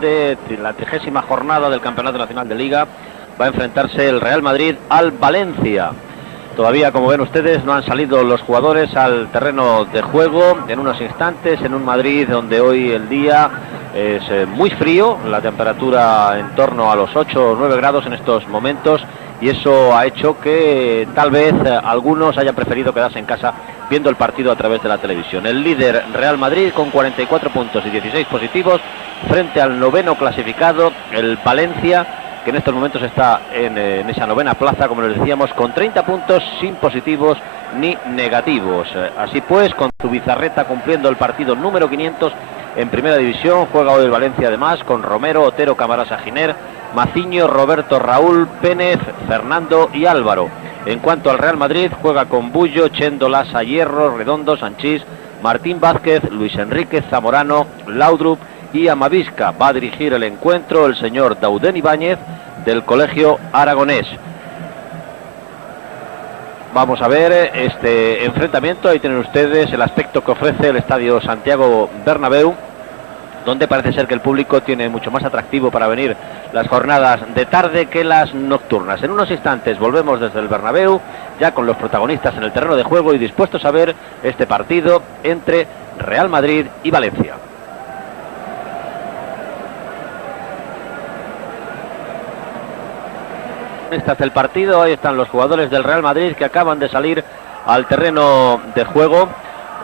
de la 30ª jornada del Campeonato Nacional de Liga va a enfrentarse el Real Madrid al Valencia. Todavía, como ven ustedes, no han salido los jugadores al terreno de juego. En unos instantes, en un Madrid donde hoy el día es muy frío, la temperatura en torno a los 8 o 9 grados en estos momentos, y eso ha hecho que tal vez algunos hayan preferido quedarse en casa viendo el partido a través de la televisión. El líder Real Madrid con 44 puntos y 16 positivos frente al noveno clasificado, el Valencia, que en estos momentos está en esa novena plaza, como les decíamos, con 30 puntos sin positivos ni negativos. Así pues, con Zubizarreta cumpliendo el partido número 500 en Primera División, juega hoy el Valencia además con Romero, Otero, Camarasa, Giner, Maciño, Roberto, Raúl, Pénez, Fernando y Álvaro. En cuanto al Real Madrid, juega con Bullo, Chendo, Lasa, Hierro, Redondo, Sanchís, Martín Vázquez, Luis Enrique, Zamorano, Laudrup y Amavisca. Va a dirigir el encuentro el señor Dauden Ibáñez del Colegio Aragonés. Vamos a ver este enfrentamiento. Ahí tienen ustedes el aspecto que ofrece el Estadio Santiago Bernabéu, donde parece ser que el público tiene mucho más atractivo para venir las jornadas de tarde que las nocturnas. En unos instantes volvemos desde el Bernabéu, ya con los protagonistas en el terreno de juego y dispuestos a ver este partido entre Real Madrid y Valencia. Este el partido, ahí están los jugadores del Real Madrid que acaban de salir al terreno de juego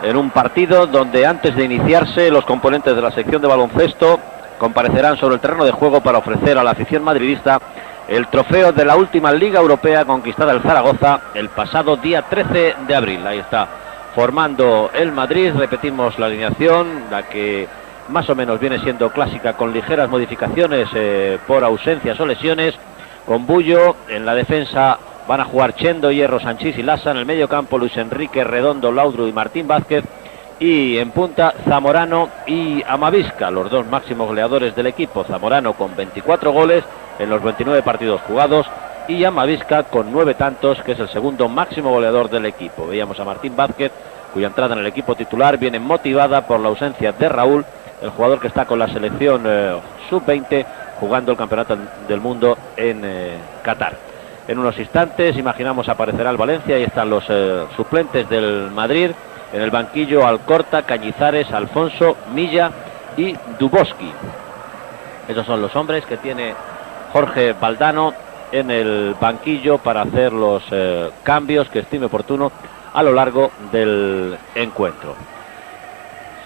en un partido donde antes de iniciarse los componentes de la sección de baloncesto comparecerán sobre el terreno de juego para ofrecer a la afición madridista el trofeo de la última Liga Europea conquistada el Zaragoza el pasado día 13 de abril. Ahí está formando el Madrid, repetimos la alineación, la que más o menos viene siendo clásica con ligeras modificaciones por ausencias o lesiones. Con Bullo en la defensa van a jugar Chendo, Hierro, Sanchís y Lasa. En el medio campo Luis Enrique, Redondo, Laudrup y Martín Vázquez. Y en punta Zamorano y Amavisca, los dos máximos goleadores del equipo. Zamorano con 24 goles en los 29 partidos jugados y Amavisca con 9 tantos, que es el segundo máximo goleador del equipo. Veíamos a Martín Vázquez, cuya entrada en el equipo titular viene motivada por la ausencia de Raúl, el jugador que está con la selección sub-20 jugando el Campeonato del Mundo en Qatar. En unos instantes imaginamos aparecerá el Valencia. Ahí están los suplentes del Madrid. En el banquillo Alcorta, Cañizares, Alfonso, Milla y Duboski. Esos son los hombres que tiene Jorge Valdano en el banquillo para hacer los cambios que estime oportuno a lo largo del encuentro.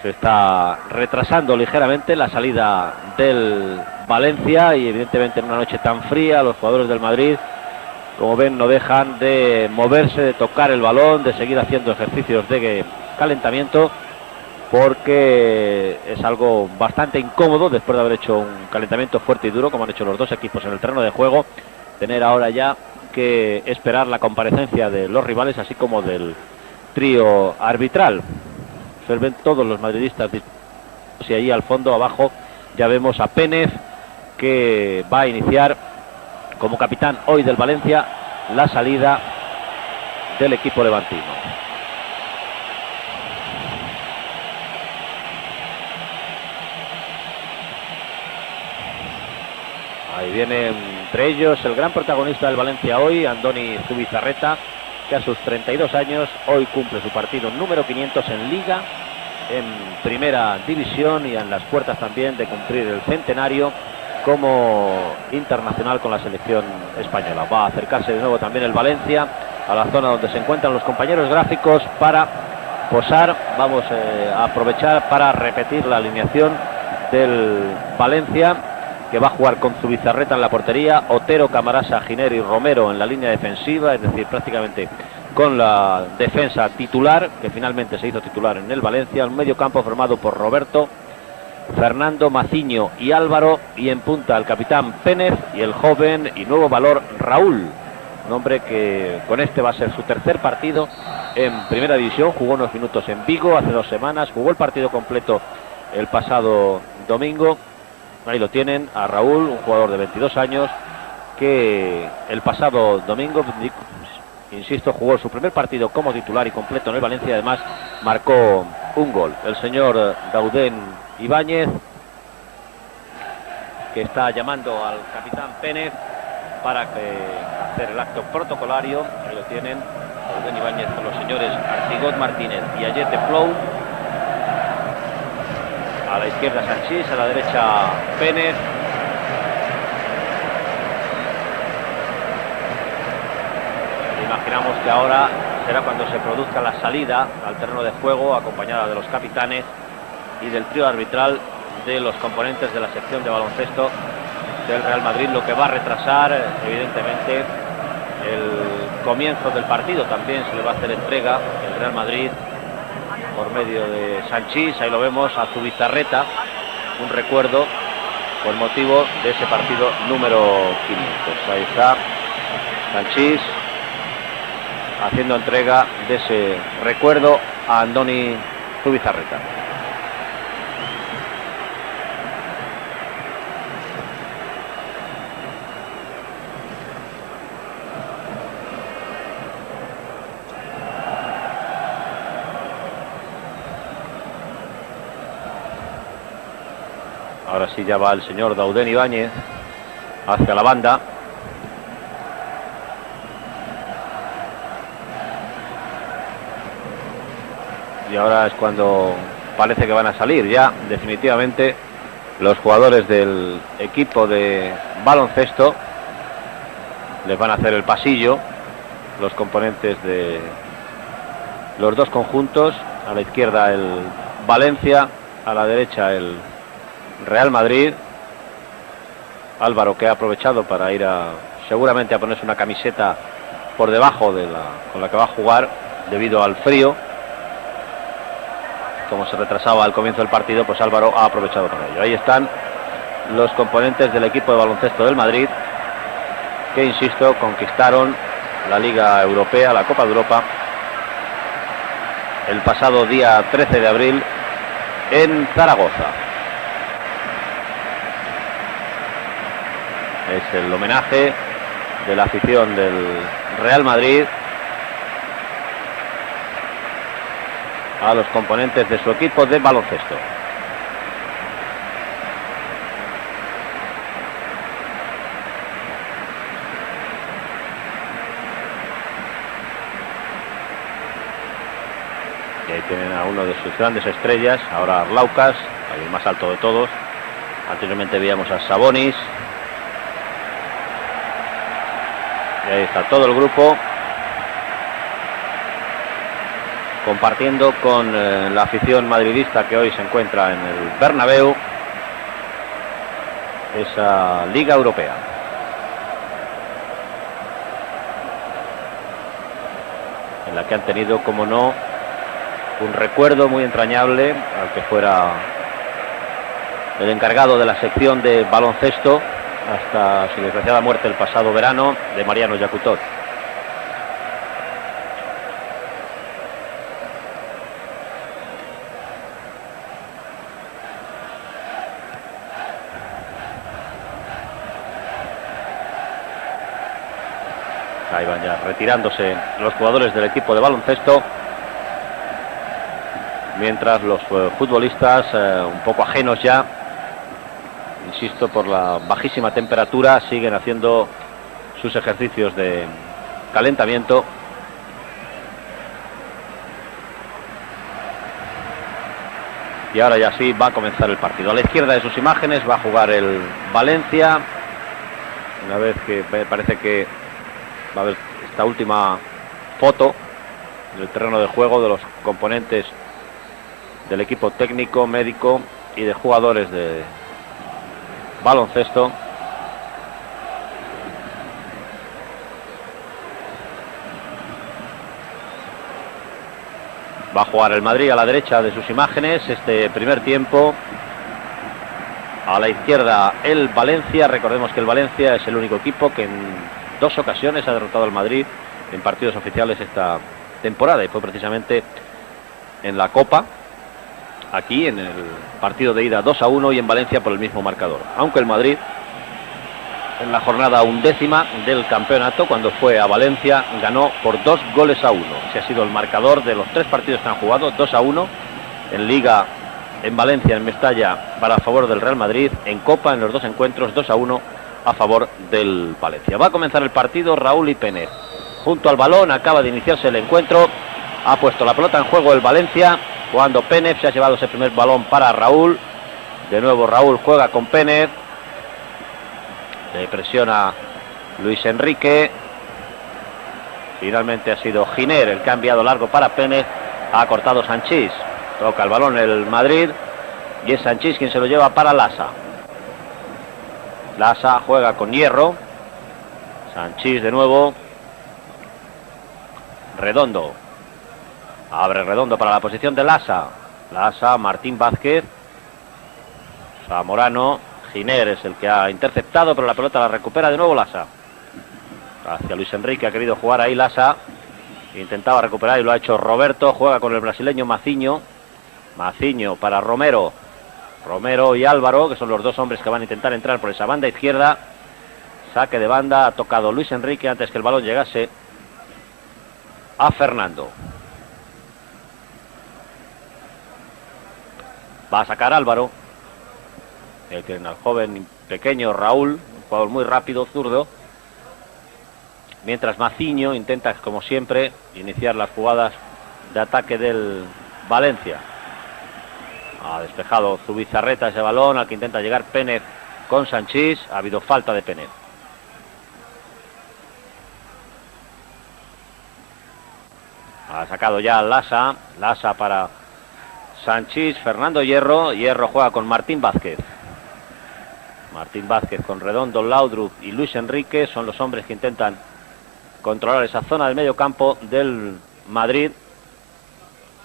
Se está retrasando ligeramente la salida del Valencia y evidentemente en una noche tan fría los jugadores del Madrid, como ven, no dejan de moverse, de tocar el balón, de seguir haciendo ejercicios de calentamiento, porque es algo bastante incómodo después de haber hecho un calentamiento fuerte y duro como han hecho los dos equipos en el terreno de juego, tener ahora ya que esperar la comparecencia de los rivales así como del trío arbitral. Se ven todos los madridistas y allí al fondo abajo ya vemos a Pénez, que va a iniciar como capitán hoy del Valencia la salida del equipo levantino. Ahí viene entre ellos el gran protagonista del Valencia hoy, Andoni Zubizarreta, que a sus 32 años hoy cumple su partido número 500 en Liga, en Primera División y en las puertas también de cumplir el centenario como internacional con la selección española. Va a acercarse de nuevo también el Valencia a la zona donde se encuentran los compañeros gráficos para posar. Vamos a aprovechar para repetir la alineación del Valencia, que va a jugar con Zubizarreta en la portería, Otero, Camarasa, Giner y Romero en la línea defensiva, es decir, prácticamente con la defensa titular, que finalmente se hizo titular en el Valencia. Un medio campo formado por Roberto, Fernando, Maciño y Álvaro, y en punta el capitán Pénez y el joven y nuevo valor Raúl, un hombre que con este va a ser su tercer partido en Primera División. Jugó unos minutos en Vigo hace 2 semanas, jugó el partido completo el pasado domingo. Ahí lo tienen a Raúl, un jugador de 22 años que el pasado domingo, insisto, jugó su primer partido como titular y completo en el Valencia y además marcó un gol. El señor Dauden Ibáñez que está llamando al capitán Pérez para hacer el acto protocolario. Ahí lo tienen, Dauden Ibáñez con los señores Artigot Martínez y Ayete Flou. A la izquierda Sanchís, a la derecha Pérez. Imaginamos que ahora será cuando se produzca la salida al terreno de juego, acompañada de los capitanes y del trío arbitral de los componentes de la sección de baloncesto del Real Madrid, lo que va a retrasar evidentemente el comienzo del partido. También se le va a hacer entrega el Real Madrid por medio de Sanchís, ahí lo vemos, a Zubizarreta, un recuerdo por motivo de ese partido número 500. Ahí está Sanchís haciendo entrega de ese recuerdo a Andoni Zubizarreta. Ahora sí ya va el señor Dauden Ibáñez hacia la banda. Y ahora es cuando parece que van a salir ya definitivamente los jugadores del equipo de baloncesto. Les van a hacer el pasillo los componentes de los dos conjuntos. A la izquierda el Valencia, a la derecha el Real Madrid. Álvaro, que ha aprovechado para ir seguramente a ponerse una camiseta por debajo de con la que va a jugar debido al frío. Como se retrasaba al comienzo del partido, pues Álvaro ha aprovechado para ello. Ahí están los componentes del equipo de baloncesto del Madrid, que, insisto, conquistaron la Liga Europea, la Copa de Europa, el pasado día 13 de abril en Zaragoza. Es el homenaje de la afición del Real Madrid a los componentes de su equipo de baloncesto. Y ahí tienen a uno de sus grandes estrellas, ahora Arlaucas, el más alto de todos. Anteriormente veíamos a Sabonis. Y ahí está todo el grupo compartiendo con la afición madridista que hoy se encuentra en el Bernabéu esa Liga Europea. En la que han tenido, como no, un recuerdo muy entrañable al que fuera el encargado de la sección de baloncesto hasta su desgraciada muerte el pasado verano, de Mariano Yacutot. Ahí van ya retirándose los jugadores del equipo de baloncesto, mientras los futbolistas, un poco ajenos ya, insisto, por la bajísima temperatura, siguen haciendo sus ejercicios de calentamiento. Y ahora ya sí va a comenzar el partido. A la izquierda de sus imágenes va a jugar el Valencia, una vez que parece que va a haber esta última foto del terreno de juego de los componentes del equipo técnico, médico y de jugadores de baloncesto. Va a jugar el Madrid a la derecha de sus imágenes este primer tiempo. A la izquierda el Valencia. Recordemos que el Valencia es el único equipo que en 2 ocasiones ha derrotado al Madrid en partidos oficiales esta temporada, y fue precisamente en la Copa, aquí en el partido de ida 2-1, y en Valencia por el mismo marcador. Aunque el Madrid, en la jornada 11ª del campeonato, cuando fue a Valencia, ganó por 2-1. Ese ha sido el marcador de los 3 partidos que han jugado, 2-1 en Liga en Valencia, en Mestalla, para favor del Real Madrid. En Copa, en los dos encuentros, 2-1 a favor del Valencia. Va a comenzar el partido Raúl y Pénez. Junto al balón, acaba de iniciarse el encuentro. Ha puesto la pelota en juego el Valencia. Jugando Pénez, se ha llevado ese primer balón para Raúl. De nuevo Raúl juega con Pénez. Le presiona Luis Enrique. Finalmente ha sido Giner el que ha enviado largo para Pénez. Ha cortado Sanchís. Toca el balón el Madrid. Y es Sanchís quien se lo lleva para Lasa. Lasa juega con Hierro. Sanchís de nuevo. Redondo. Abre Redondo para la posición de Lasa. Lasa, Martín Vázquez. Zamorano. Giner es el que ha interceptado, pero la pelota la recupera de nuevo Lasa. Hacia Luis Enrique, ha querido jugar ahí Lasa. Intentaba recuperar y lo ha hecho Roberto. Juega con el brasileño Maciño. Maciño para Romero. Romero y Álvaro, que son los dos hombres que van a intentar entrar por esa banda izquierda. Saque de banda, ha tocado Luis Enrique antes que el balón llegase a Fernando. Va a sacar Álvaro. El que el joven pequeño Raúl, un jugador muy rápido, zurdo. Mientras Maciño intenta, como siempre, iniciar las jugadas de ataque del Valencia. Ha despejado Zubizarreta ese balón, al que intenta llegar Pénez con Sanchís. Ha habido falta de Pénez. Ha sacado ya Lasa. Lasa para Sanchís, Fernando Hierro. Hierro juega con Martín Vázquez. Martín Vázquez con Redondo, Laudrup y Luis Enrique. Son los hombres que intentan controlar esa zona del medio campo del Madrid.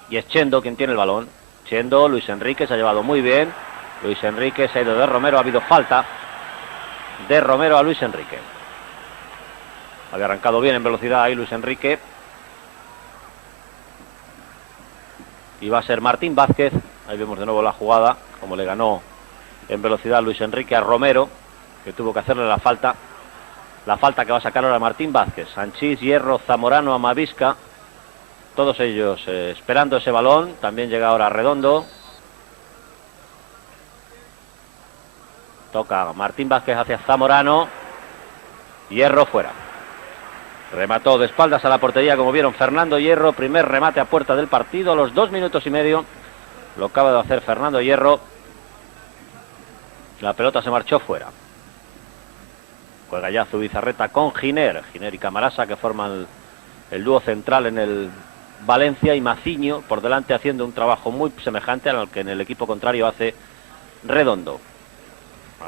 Y es Chendo quien tiene el balón. Chendo, Luis Enrique se ha llevado muy bien. Luis Enrique se ha ido de Romero. Ha habido falta de Romero a Luis Enrique. Había arrancado bien en velocidad ahí Luis Enrique. Y va a ser Martín Vázquez. Ahí vemos de nuevo la jugada, como le ganó en velocidad Luis Enrique a Romero, que tuvo que hacerle la falta. La falta que va a sacar ahora Martín Vázquez. Sanchís, Hierro, Zamorano, Amavisca. Todos ellos esperando ese balón. También llega ahora Redondo. Toca Martín Vázquez hacia Zamorano. Hierro fuera. Remató de espaldas a la portería, como vieron, Fernando Hierro. Primer remate a puerta del partido a los 2 minutos y medio. Lo acaba de hacer Fernando Hierro. La pelota se marchó fuera. Juega ya Zubizarreta con Giner. Giner y Camarasa, que forman el dúo central en el Valencia, y Maciño por delante haciendo un trabajo muy semejante al que en el equipo contrario hace Redondo.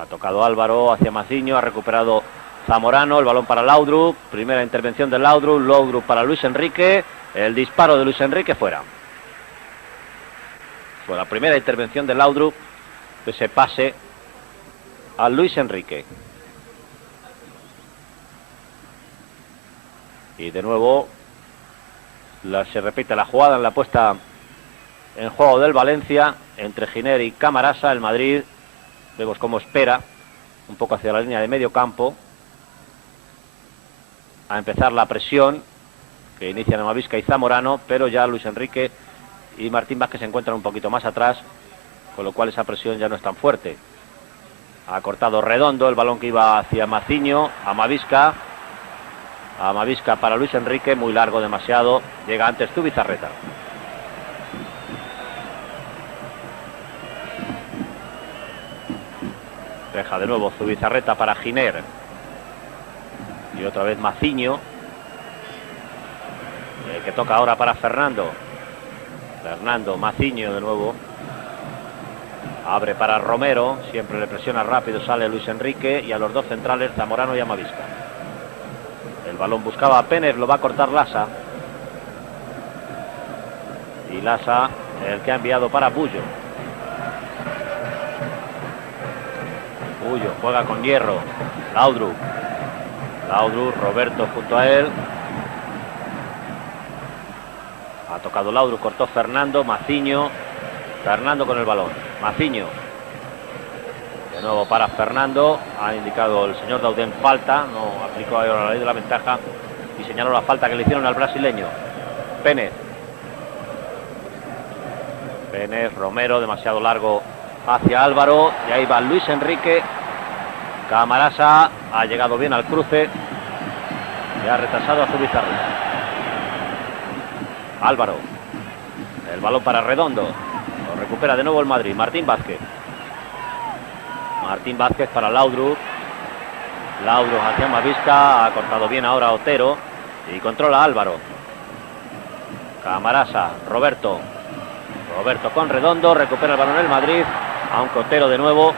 Ha tocado Álvaro hacia Maciño, ha recuperado Zamorano, el balón para Laudrup. Primera intervención de Laudrup. Laudrup para Luis Enrique. El disparo de Luis Enrique fuera. Fue la primera intervención de Laudrup, que se pase a Luis Enrique. Y de nuevo se repite la jugada en la puesta en juego del Valencia entre Giner y Camarasa. El Madrid, vemos cómo espera un poco hacia la línea de medio campo a empezar la presión que inician Amavisca y Zamorano, pero ya Luis Enrique y Martín Vázquez se encuentran un poquito más atrás, con lo cual esa presión ya no es tan fuerte. Ha cortado Redondo el balón que iba hacia Maciño. Amavisca para Luis Enrique, muy largo, demasiado. Llega antes Zubizarreta. Deja de nuevo Zubizarreta para Giner. Y otra vez Maciño, que toca ahora para Fernando. Maciño de nuevo. Abre para Romero, siempre le presiona rápido, sale Luis Enrique, y a los dos centrales, Zamorano y Amavisca. El balón buscaba a Pénez, lo va a cortar Lasa. Y Lasa, el que ha enviado para Bullo. Bullo juega con Hierro. Laudrup, Roberto junto a él. Ha tocado Laudrup, cortó Fernando, Maciño. Fernando con el balón. Maciño. De nuevo para Fernando. Ha indicado el señor Dauden falta. No aplicó ahora la ley de la ventaja y señaló la falta que le hicieron al brasileño. Pénez. Pérez, Romero, demasiado largo hacia Álvaro, y ahí va Luis Enrique. Camarasa ha llegado bien al cruce y ha retrasado a Zubizarreta. Álvaro, el balón para Redondo, lo recupera de nuevo el Madrid. Martín Vázquez para Laudrup. Laudrup hacia Amavisca, ha cortado bien ahora Otero y controla Álvaro. Camarasa, Roberto con Redondo, recupera el balón el Madrid, aunque Otero de nuevo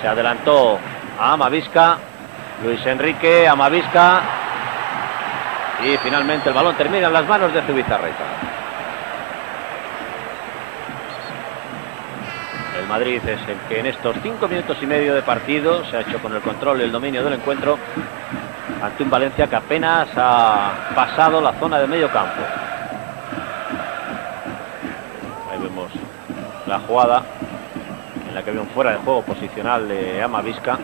se adelantó a Amavisca. Luis Enrique, Amavisca, y finalmente el balón termina en las manos de Zubizarreta. El Madrid es el que en estos 5 minutos y medio de partido se ha hecho con el control y el dominio del encuentro ante un Valencia que apenas ha pasado la zona de medio campo. Ahí vemos la jugada en la que había un fuera de juego posicional de Amavisca.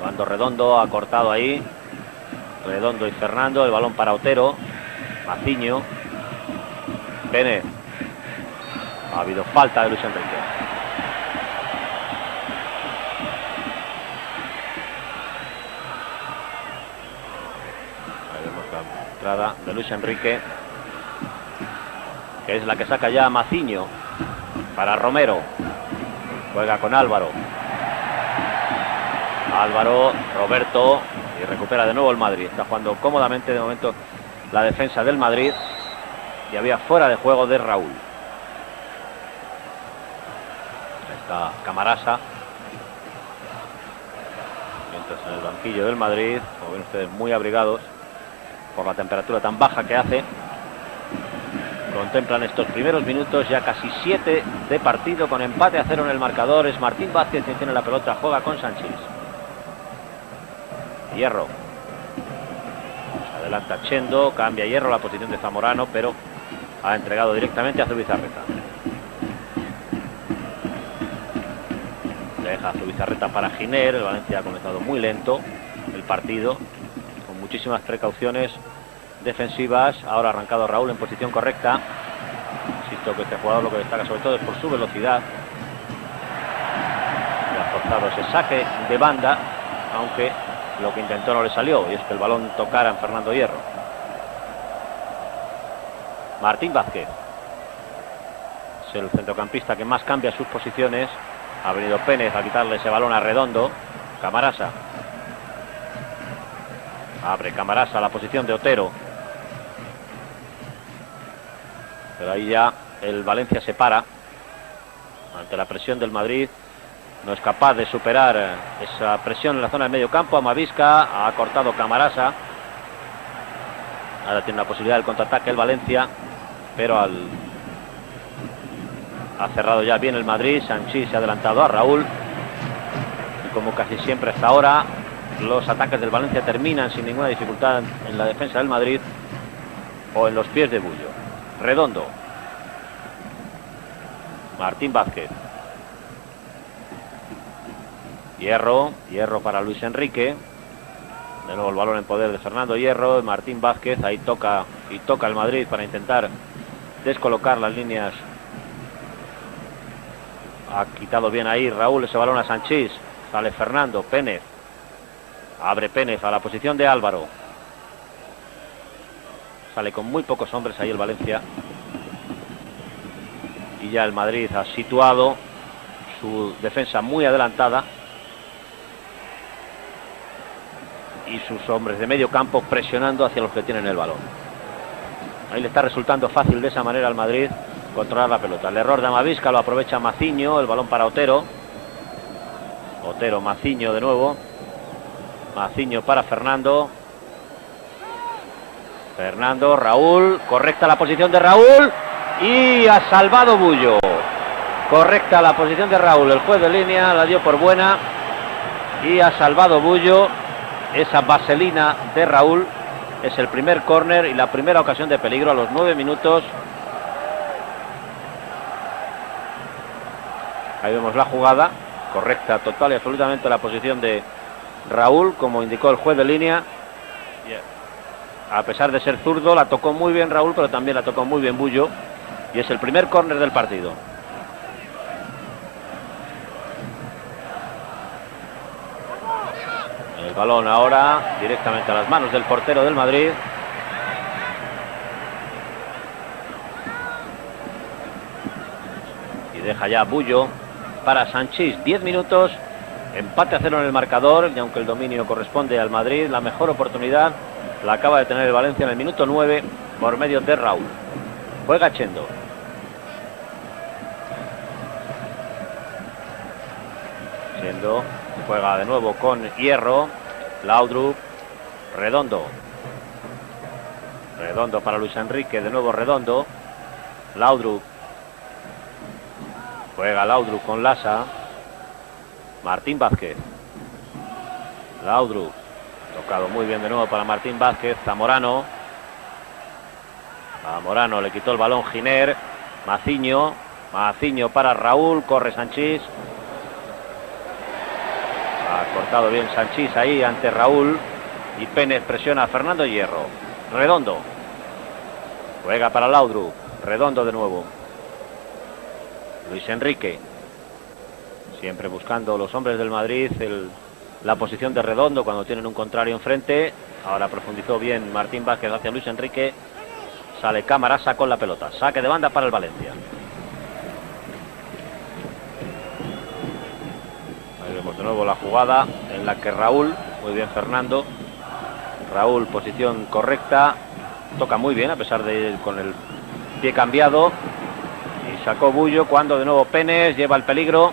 Cuando Redondo ha cortado ahí, Redondo y Fernando, el balón para Otero, Maciño, Pérez. Ha habido falta de Luis Enrique. Ahí vemos la entrada de Luis Enrique, que es la que saca ya Maciño para Romero. Juega con Álvaro. Roberto, y recupera de nuevo el Madrid. Está jugando cómodamente de momento la defensa del Madrid, y había fuera de juego de Raúl. Está Camarasa, mientras en el banquillo del Madrid, como ven ustedes, muy abrigados por la temperatura tan baja que hace, contemplan estos primeros minutos, ya casi 7 de partido, con empate a 0 en el marcador. Es Martín Vázquez quien tiene la pelota, juega con Sanchís. Hierro, se adelanta Chendo, cambia Hierro la posición de Zamorano, pero ha entregado directamente a Zubizarreta. Deja Zubizarreta para Giner. El Valencia ha comenzado muy lento el partido, con muchísimas precauciones defensivas. Ahora ha arrancado Raúl en posición correcta. Insisto que este jugador lo que destaca sobre todo es por su velocidad. Y ha forzado ese saque de banda, aunque lo que intentó no le salió, y es que el balón tocara en Fernando Hierro. Martín Vázquez es el centrocampista que más cambia sus posiciones. Ha venido Pérez a quitarle ese balón a Redondo. Camarasa. Abre Camarasa la posición de Otero. Pero ahí ya el Valencia se para ante la presión del Madrid. No es capaz de superar esa presión en la zona del medio campo. Amavisca, ha cortado Camarasa. Ahora tiene la posibilidad del contraataque el Valencia, pero ha cerrado ya bien el Madrid. Sanchís se ha adelantado a Raúl, y como casi siempre hasta ahora, los ataques del Valencia terminan sin ninguna dificultad en la defensa del Madrid o en los pies de Bullo. Redondo, Martín Vázquez, Hierro para Luis Enrique. De nuevo el balón en poder de Fernando Hierro. Martín Vázquez, ahí toca el Madrid para intentar descolocar las líneas. Ha quitado bien ahí Raúl ese balón a Sanchís. Sale Fernando. Pérez, abre Pérez a la posición de Álvaro. Sale con muy pocos hombres ahí el Valencia, y ya el Madrid ha situado su defensa muy adelantada y sus hombres de medio campo presionando hacia los que tienen el balón. Ahí le está resultando fácil de esa manera al Madrid controlar la pelota. El error de Amavisca lo aprovecha Maciño. El balón para Otero. Maciño de nuevo. Maciño para Fernando. Raúl. Correcta la posición de Raúl. Y ha salvado Bullo. Correcta la posición de Raúl. El juez de línea la dio por buena y ha salvado Bullo. Esa vaselina de Raúl es el primer córner y la primera ocasión de peligro a los 9 minutos. Ahí vemos la jugada. Correcta total y absolutamente la posición de Raúl, como indicó el juez de línea. A pesar de ser zurdo, la tocó muy bien Raúl, pero también la tocó muy bien Bullo, Y es el primer córner del partido. El balón ahora directamente a las manos del portero del Madrid. Y deja ya Bullo para Sanchís. 10 minutos. Empate a 0 en el marcador. Y aunque el dominio corresponde al Madrid, la mejor oportunidad la acaba de tener el Valencia en el minuto 9 por medio de Raúl. Juega Chendo. Chendo juega de nuevo con Hierro. Laudrup. Redondo. Redondo para Luis Enrique. De nuevo Redondo. Laudrup. Juega Laudrup con Lasa. Martín Vázquez. Laudrup. Tocado muy bien de nuevo para Martín Vázquez. Zamorano. Zamorano le quitó el balón Giner. Maciño. Maciño para Raúl. Corre Sanchís. Ha cortado bien Sanchís ahí ante Raúl. Y Pénez presiona a Fernando Hierro. Redondo. Juega para Laudrup. Redondo de nuevo. Luis Enrique. Siempre buscando los hombres del Madrid la posición de Redondo cuando tienen un contrario enfrente. Ahora profundizó bien Martín Vázquez hacia Luis Enrique. Sale Camarasa con la pelota. Saque de banda para el Valencia. Ahí vemos de nuevo la jugada en la que Raúl, muy bien Fernando. Raúl, posición correcta. Toca muy bien a pesar de ir con el pie cambiado. Y sacó Bullo cuando de nuevo Pénez lleva el peligro.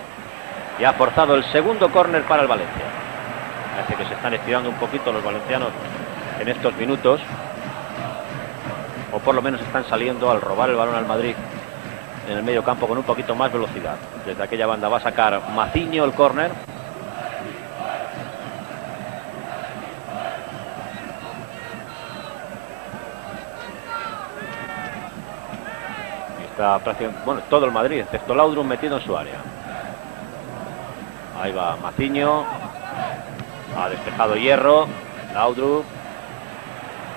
Y ha forzado el segundo córner para el Valencia. Parece que se están estirando un poquito los valencianos en estos minutos. O por lo menos están saliendo al robar el balón al Madrid en el medio campo con un poquito más velocidad. Desde aquella banda va a sacar Maciño el córner. Y está prácticamente, bueno, todo el Madrid, excepto Laudrup metido en su área. Ahí va Maciño. Ha despejado Hierro. Laudrup.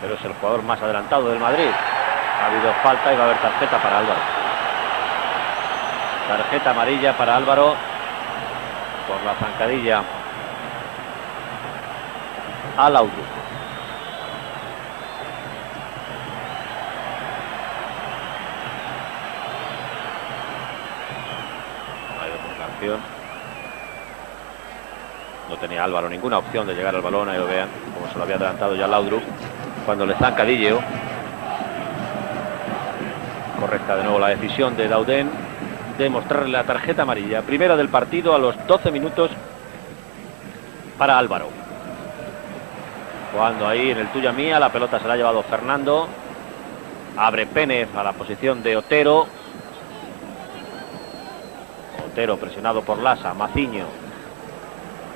Pero es el jugador más adelantado del Madrid. Ha habido falta y va a haber tarjeta para Álvaro. Tarjeta amarilla para Álvaro por la zancadilla a Laudrup. Ahí vemos la acción. No tenía Álvaro ninguna opción de llegar al balón. Ahí lo vean, como se lo había adelantado ya Laudrup cuando le zanca Dilleo. Correcta de nuevo la decisión de Dauden de mostrarle la tarjeta amarilla. Primera del partido a los 12 minutos para Álvaro. Jugando ahí en el tuya mía. La pelota se la ha llevado Fernando. Abre Pénez a la posición de Otero. Otero presionado por Lasa. Maciño.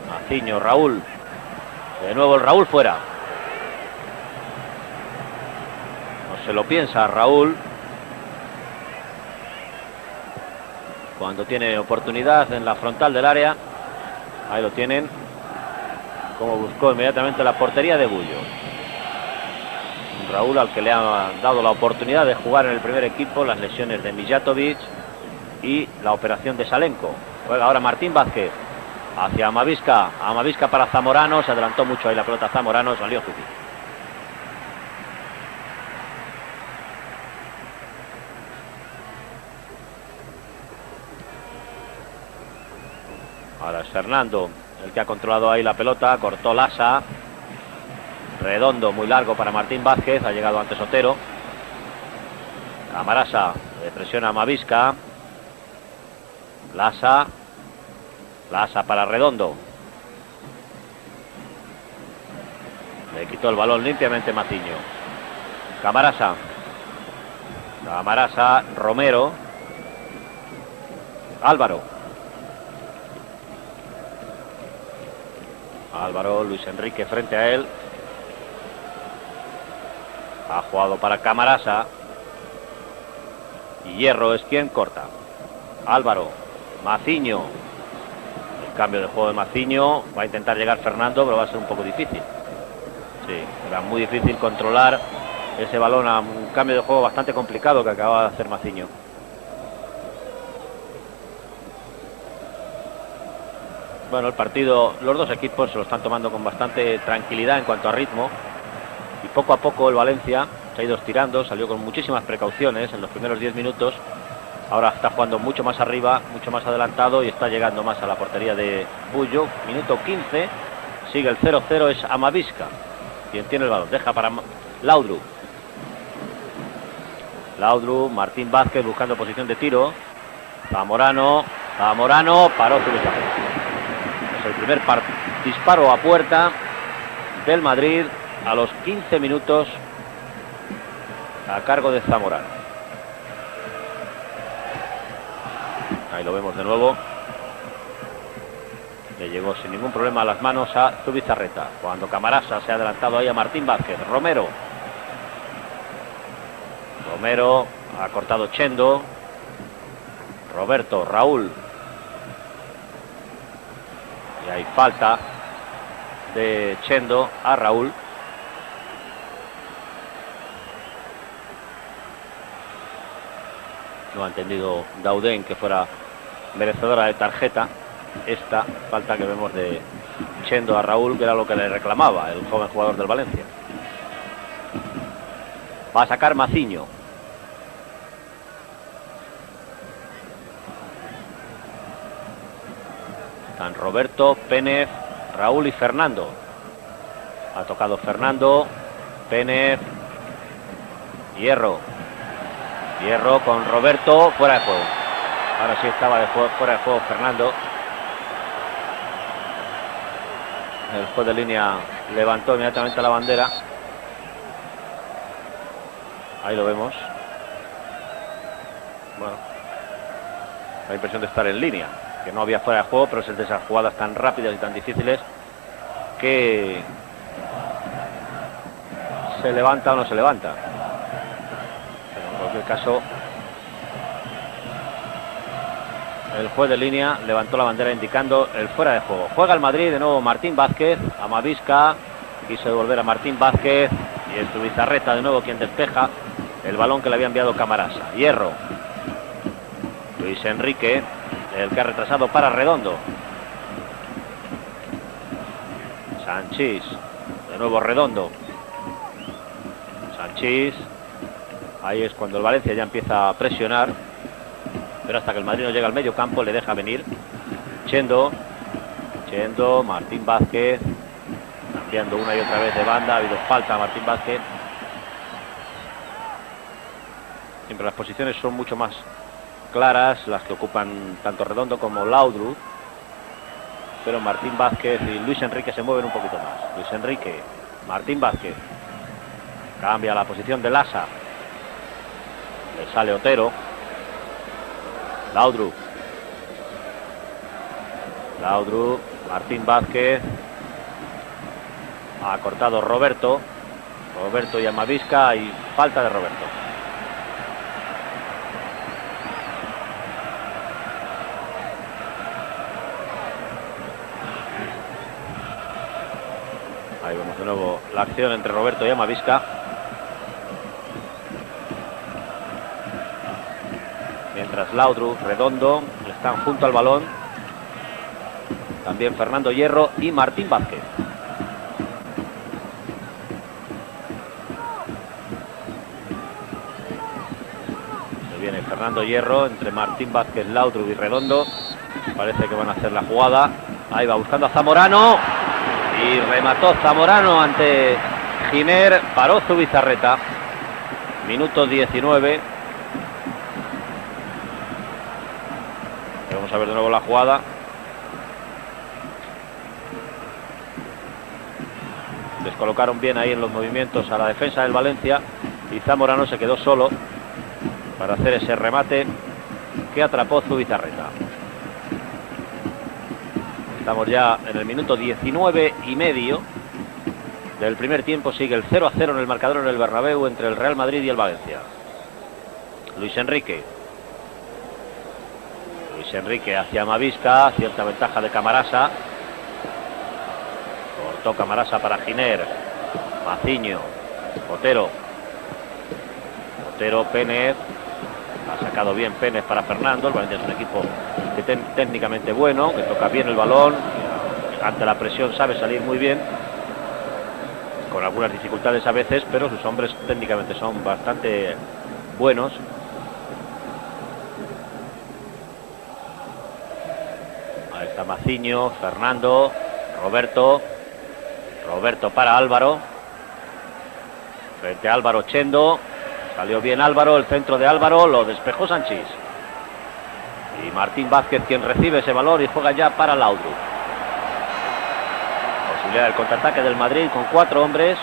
Maciño, Raúl. De nuevo el Raúl fuera. No se lo piensa Raúl. Cuando tiene oportunidad en la frontal del área. Ahí lo tienen. Como buscó inmediatamente la portería de Bullo. Raúl al que le ha dado la oportunidad de jugar en el primer equipo. Las lesiones de Mijatovic y la operación de Salenko. Juega ahora Martín Vázquez. Hacia Amavisca. Amavisca para Zamorano. Se adelantó mucho ahí la pelota Zamorano. Salió Zubi. Ahora es Fernando el que ha controlado ahí la pelota. Cortó Lasa. Redondo muy largo para Martín Vázquez. Ha llegado antes Otero. Camarasa le presiona a Amavisca. Lasa. Lasa para Redondo. Le quitó el balón limpiamente Maciño. Camarasa. Camarasa, Romero. Álvaro. Álvaro, Luis Enrique frente a él. Ha jugado para Camarasa. Y Hierro es quien corta. Álvaro. Maciño. Cambio de juego de Maciño. Va a intentar llegar Fernando, pero va a ser un poco difícil. Sí, era muy difícil controlar ese balón a un cambio de juego bastante complicado que acababa de hacer Maciño. Bueno, el partido, los dos equipos se lo están tomando con bastante tranquilidad en cuanto a ritmo. Y poco a poco el Valencia se ha ido estirando, salió con muchísimas precauciones en los primeros 10 minutos. Ahora está jugando mucho más arriba, mucho más adelantado y está llegando más a la portería de Bullo. Minuto 15, sigue el 0-0, es Amavisca quien tiene el balón. Deja para Laudrup. Laudrup, Martín Vázquez buscando posición de tiro. Zamorano, paró Zubizarreta. Es el primer disparo a puerta del Madrid a los 15 minutos a cargo de Zamorano. Ahí lo vemos de nuevo. Le llegó sin ningún problema a las manos a Zubizarreta. Cuando Camarasa se ha adelantado ahí a Martín Vázquez. Romero ha cortado Chendo. Roberto, Raúl. Y hay falta de Chendo a Raúl. No ha entendido Dauden que fuera merecedora de tarjeta esta falta que vemos de Chendo a Raúl, que era lo que le reclamaba el joven jugador del Valencia. Va a sacar Maciño. Están Roberto, Pénez, Raúl y Fernando. Ha tocado Fernando, Pénez, Hierro con Roberto, fuera de juego. Ahora sí estaba fuera de juego Fernando. El juez de línea levantó inmediatamente la bandera. Ahí lo vemos. Bueno, la impresión de estar en línea, que no había fuera de juego, pero es de esas jugadas tan rápidas y tan difíciles que se levanta o no se levanta. Pero en cualquier caso, el juez de línea levantó la bandera indicando el fuera de juego. Juega el Madrid de nuevo Martín Vázquez. Amavisca quiso devolver a Martín Vázquez y es Zubizarreta de nuevo quien despeja el balón que le había enviado Camarasa. Hierro. Luis Enrique, el que ha retrasado para Redondo. Sanchís, de nuevo Redondo. Sanchís. Ahí es cuando el Valencia ya empieza a presionar. Pero hasta que el Madrid no llega al medio campo le deja venir. Chendo, Martín Vázquez. Cambiando una y otra vez de banda. Ha habido falta a Martín Vázquez. Siempre las posiciones son mucho más claras las que ocupan tanto Redondo como Laudrup. Pero Martín Vázquez y Luis Enrique se mueven un poquito más. Luis Enrique, Martín Vázquez. Cambia la posición de Lasa. Le sale Otero. Laudrup, Martín Vázquez. Ha cortado Roberto y Amavisca y falta de Roberto. Ahí vemos de nuevo la acción entre Roberto y Amavisca. Mientras Laudrup, Redondo están junto al balón. También Fernando Hierro y Martín Vázquez. Se viene Fernando Hierro entre Martín Vázquez, Laudrup y Redondo. Parece que van a hacer la jugada. Ahí va buscando a Zamorano. Y remató Zamorano ante Giner. Paró Zubizarreta. Minuto 19. Vamos a ver de nuevo la jugada. Descolocaron bien ahí en los movimientos a la defensa del Valencia y Zamorano se quedó solo para hacer ese remate que atrapó Zubizarreta. Estamos ya en el minuto 19 y medio del primer tiempo. Sigue el 0-0 en el marcador en el Bernabéu entre el Real Madrid y el Valencia. Luis Enrique hacia Amavisca, cierta ventaja de Camarasa. Cortó Camarasa para Giner. Maciño, Otero, Pénez. Ha sacado bien Pénez para Fernando. El Valencia es un equipo técnicamente bueno, que toca bien el balón, ante la presión sabe salir muy bien, con algunas dificultades a veces, pero sus hombres técnicamente son bastante buenos. Ahí está Maciño, Fernando, Roberto para Álvaro, frente a Álvaro Chendo, salió bien Álvaro, el centro de Álvaro, lo despejó Sanchís, y Martín Vázquez quien recibe ese balón y juega ya para Laudrup. Posibilidad del contraataque del Madrid con 4 hombres.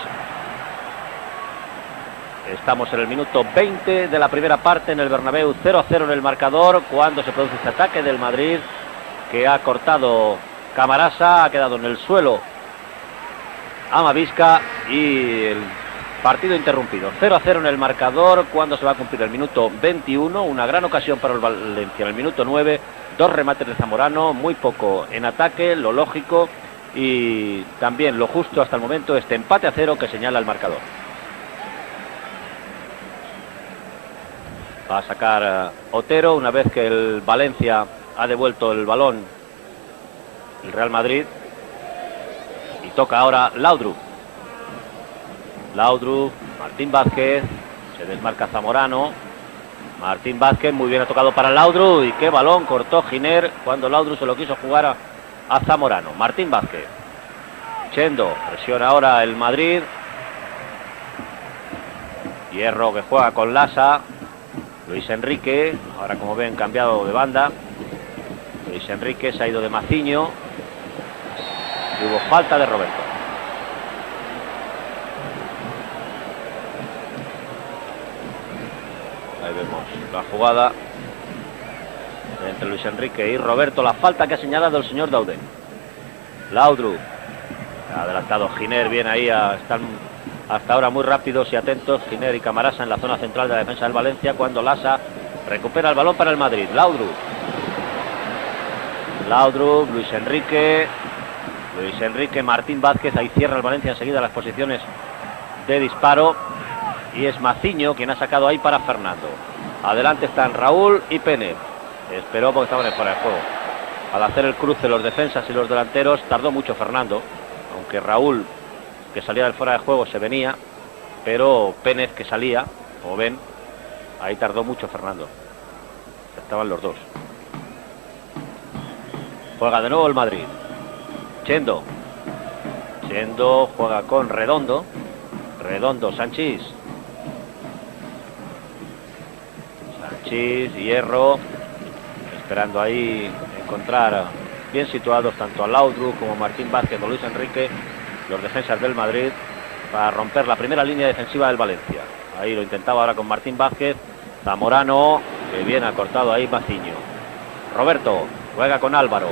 Estamos en el minuto 20 de la primera parte en el Bernabéu, 0-0 en el marcador, cuando se produce este ataque del Madrid que ha cortado Camarasa, ha quedado en el suelo Amavisca y el partido interrumpido. 0-0 en el marcador cuando se va a cumplir el minuto 21, una gran ocasión para el Valencia en el minuto 9, 2 remates de Zamorano, muy poco en ataque, lo lógico y también lo justo hasta el momento, este empate a 0 que señala el marcador. Va a sacar Otero una vez que el Valencia ha devuelto el balón, el Real Madrid, y toca ahora Laudrup, Martín Vázquez, se desmarca Zamorano, Martín Vázquez, muy bien ha tocado para Laudrup, y qué balón cortó Giner cuando Laudrup se lo quiso jugar a Zamorano. Martín Vázquez, Chendo, presiona ahora el Madrid, Hierro que juega con Lasa, Luis Enrique, ahora como ven cambiado de banda, Luis Enrique se ha ido de Maciño, y hubo falta de Roberto. Ahí vemos la jugada entre Luis Enrique y Roberto, la falta que ha señalado el señor Daudet. Laudrup, ha adelantado Giner, bien ahí, están hasta ahora muy rápidos y atentos Giner y Camarasa en la zona central de la defensa del Valencia, cuando Lasa recupera el balón para el Madrid. Laudrup, Luis Enrique, Martín Vázquez, ahí cierra el Valencia enseguida las posiciones de disparo, y es Maciño quien ha sacado ahí para Fernando. Adelante están Raúl y Pérez, esperó porque estaban fuera de juego. Al hacer el cruce los defensas y los delanteros tardó mucho Fernando, aunque Raúl, que salía del fuera de juego, se venía, pero Pérez, que salía, como ven, ahí tardó mucho Fernando. Estaban los dos. Juega de nuevo el Madrid. Chendo juega con Redondo, Sanchís, Hierro, esperando ahí encontrar bien situados tanto a Laudrup como a Martín Vázquez o Luis Enrique, los defensas del Madrid, para romper la primera línea defensiva del Valencia. Ahí lo intentaba ahora con Martín Vázquez, Zamorano, que bien ha cortado ahí Maciño. Roberto juega con Álvaro,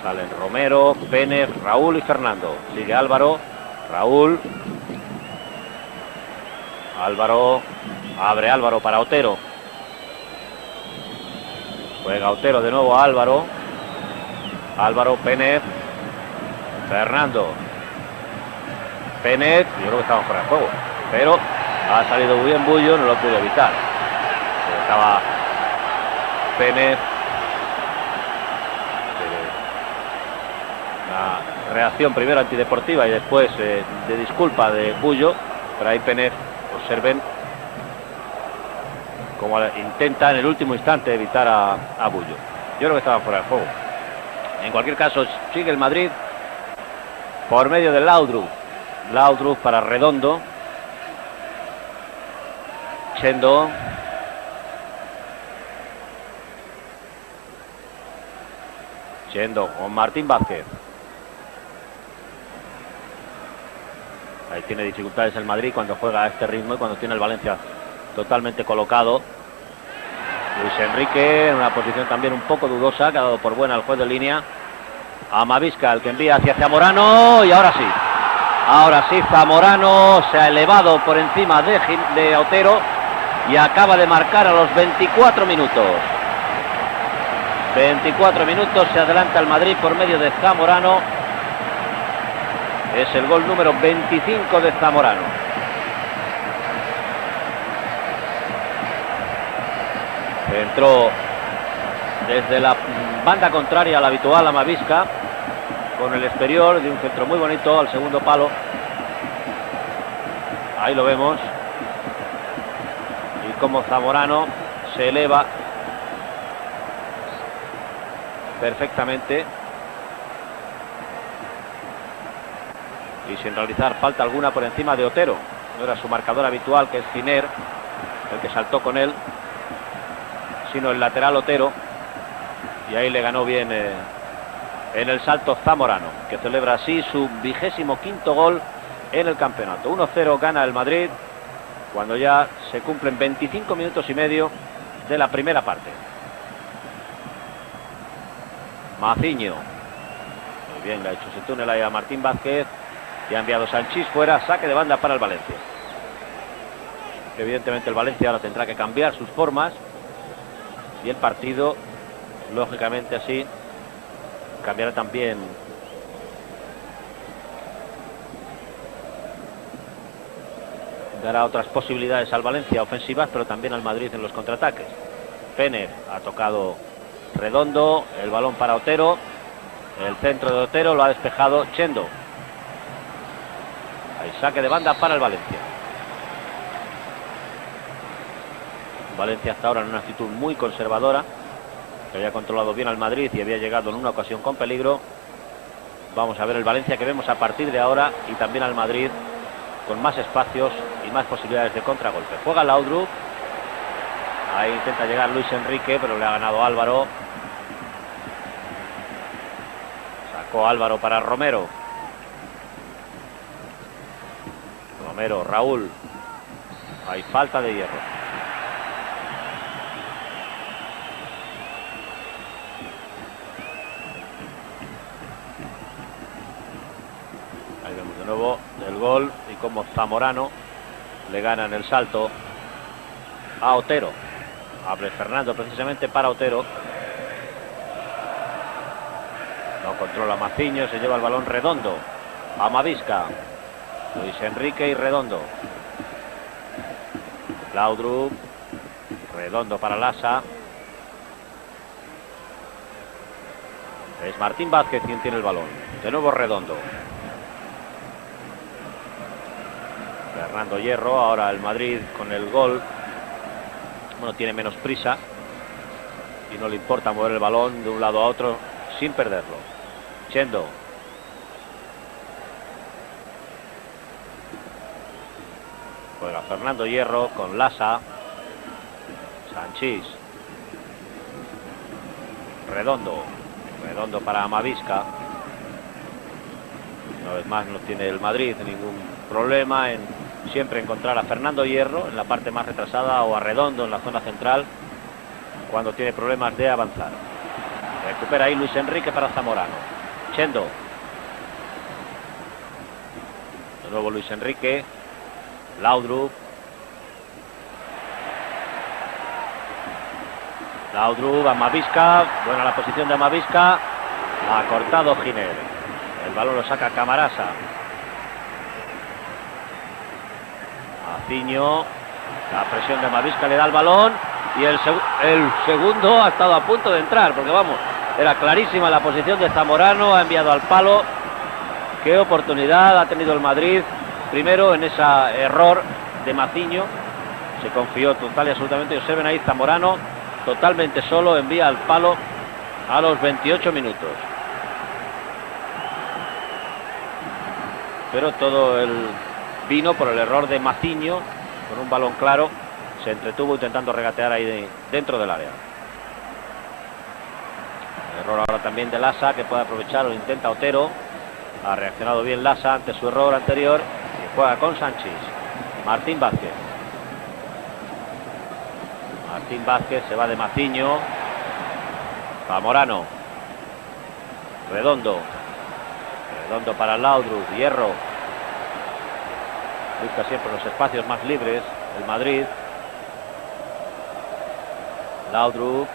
salen Romero, Pérez, Raúl y Fernando. Sigue Álvaro, Raúl, abre Álvaro para Otero, juega Otero de nuevo a Álvaro, Pérez, Fernando, Pérez, yo creo que estaba fuera de juego, pero ha salido muy bien Bullo, no lo pudo evitar. Estaba Pérez, la reacción primero antideportiva y después de disculpa de Bullo, pero ahí Pérez, observen como intenta en el último instante evitar a Bullo. Yo creo que estaba fuera de juego. En cualquier caso, sigue el Madrid por medio de Laudrup para Redondo, Chendo, con Martín Vázquez. Ahí tiene dificultades el Madrid cuando juega a este ritmo y cuando tiene el Valencia totalmente colocado. Luis Enrique en una posición también un poco dudosa, que ha dado por buena al juez de línea. Amavisca, el que envía hacia Zamorano, y ahora sí Zamorano se ha elevado por encima de Otero y acaba de marcar a los 24 minutos. 24 minutos, se adelanta el Madrid por medio de Zamorano. Es el gol número 25 de Zamorano. Entró desde la banda contraria a la habitual a Mavisca, con el exterior de un centro muy bonito al segundo palo. Ahí lo vemos. Y como Zamorano se eleva perfectamente y sin realizar falta alguna por encima de Otero. No era su marcador habitual, que es Ciner, el que saltó con él, sino el lateral Otero, y ahí le ganó bien en el salto Zamorano, que celebra así su 25º gol en el campeonato. 1-0 gana el Madrid cuando ya se cumplen 25 minutos y medio de la primera parte. Maciño, muy bien, le ha hecho ese túnel ahí a Martín Vázquez y ha enviado Sanchís fuera. Saque de banda para el Valencia. Evidentemente el Valencia ahora tendrá que cambiar sus formas y el partido, lógicamente así, cambiará también. Dará otras posibilidades al Valencia ofensivas, pero también al Madrid en los contraataques. Penner ha tocado Redondo, el balón para Otero, el centro de Otero lo ha despejado Chendo. Hay saque de banda para el Valencia. Valencia hasta ahora en una actitud muy conservadora, que había controlado bien al Madrid y había llegado en una ocasión con peligro. Vamos a ver el Valencia que vemos a partir de ahora, y también al Madrid con más espacios y más posibilidades de contragolpe. Juega Laudrup. Ahí intenta llegar Luis Enrique, pero le ha ganado Álvaro. Sacó Álvaro para Romero. Romero, Raúl. Hay falta de hierro. Ahí vemos de nuevo el gol y cómo Zamorano le gana en el salto a Otero. Abre Fernando precisamente para Otero. No controla Maciño, se lleva el balón Redondo. A Mavisca. Luis Enrique y Redondo. Laudrup. Redondo para Lasa. Es Martín Vázquez quien tiene el balón. De nuevo Redondo. Fernando Hierro. Ahora el Madrid con el gol. Bueno, tiene menos prisa y no le importa mover el balón de un lado a otro sin perderlo. Chendo. Juega Fernando Hierro con Lasa. Sanchís. Redondo. Redondo para Mavisca. Una vez más no tiene el Madrid ningún problema en siempre encontrar a Fernando Hierro en la parte más retrasada o a Redondo en la zona central cuando tiene problemas de avanzar. Recupera ahí Luis Enrique para Zamorano. Chendo. De nuevo Luis Enrique. Laudrup. Laudrup a Mavisca. Buena la posición de Mavisca. Ha cortado Giner. El balón lo saca Camarasa. Maciño. La presión de Mavisca le da el balón. Y el segundo ha estado a punto de entrar. Porque vamos, era clarísima la posición de Zamorano. Ha enviado al palo. Qué oportunidad ha tenido el Madrid. Primero en ese error de Maciño. Se confió total y absolutamente. Y observen ahí Zamorano. Totalmente solo. Envía al palo a los 28 minutos. Pero todo el vino por el error de Maciño. Con un balón claro. Se entretuvo intentando regatear ahí dentro del área. Error ahora también de Lasa, que puede aprovechar o intenta Otero. Ha reaccionado bien Lasa ante su error anterior. Y juega con Sanchís. Martín Vázquez. Martín Vázquez se va de Maciño. Zamorano. Redondo. Redondo para Laudrup. Hierro. Busca siempre los espacios más libres el Madrid. Laudrup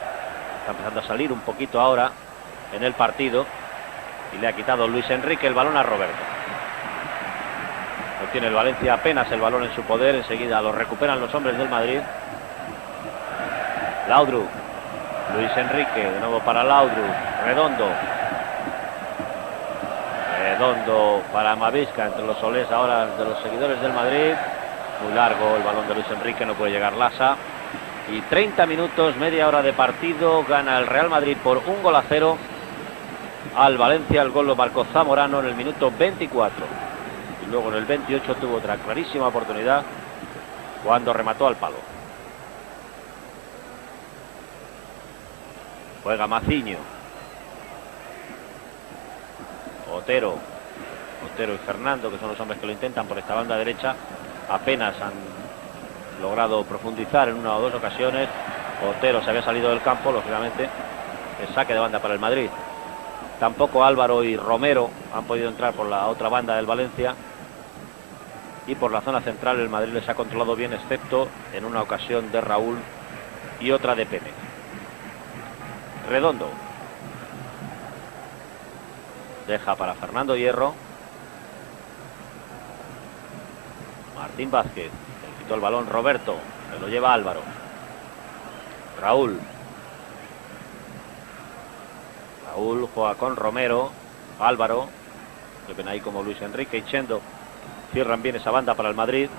está empezando a salir un poquito ahora en el partido. Y le ha quitado Luis Enrique el balón a Roberto. No tiene el Valencia apenas el balón en su poder. Enseguida lo recuperan los hombres del Madrid. Laudrup. Luis Enrique, de nuevo para Laudrup, Redondo. Redondo para Mavisca, entre los solés ahora de los seguidores del Madrid. Muy largo el balón de Luis Enrique, no puede llegar Lasa. Y 30 minutos, media hora de partido, gana el Real Madrid por 1-0 al Valencia. El gol lo marcó Zamorano en el minuto 24. Y luego en el 28 tuvo otra clarísima oportunidad cuando remató al palo. Juega Maciño. Otero y Fernando, que son los hombres que lo intentan por esta banda derecha, apenas han logrado profundizar en una o dos ocasiones. Otero se había salido del campo, lógicamente, el saque de banda para el Madrid. Tampoco Álvaro y Romero han podido entrar por la otra banda del Valencia. Y por la zona central el Madrid les ha controlado bien, excepto en una ocasión de Raúl y otra de Pene. Redondo. Deja para Fernando Hierro. Martín Vázquez. Le quitó el balón Roberto. Se lo lleva Álvaro. Raúl. Raúl juega con Romero. Álvaro. Que ven ahí como Luis Enrique y Chendo cierran bien esa banda para el Madrid.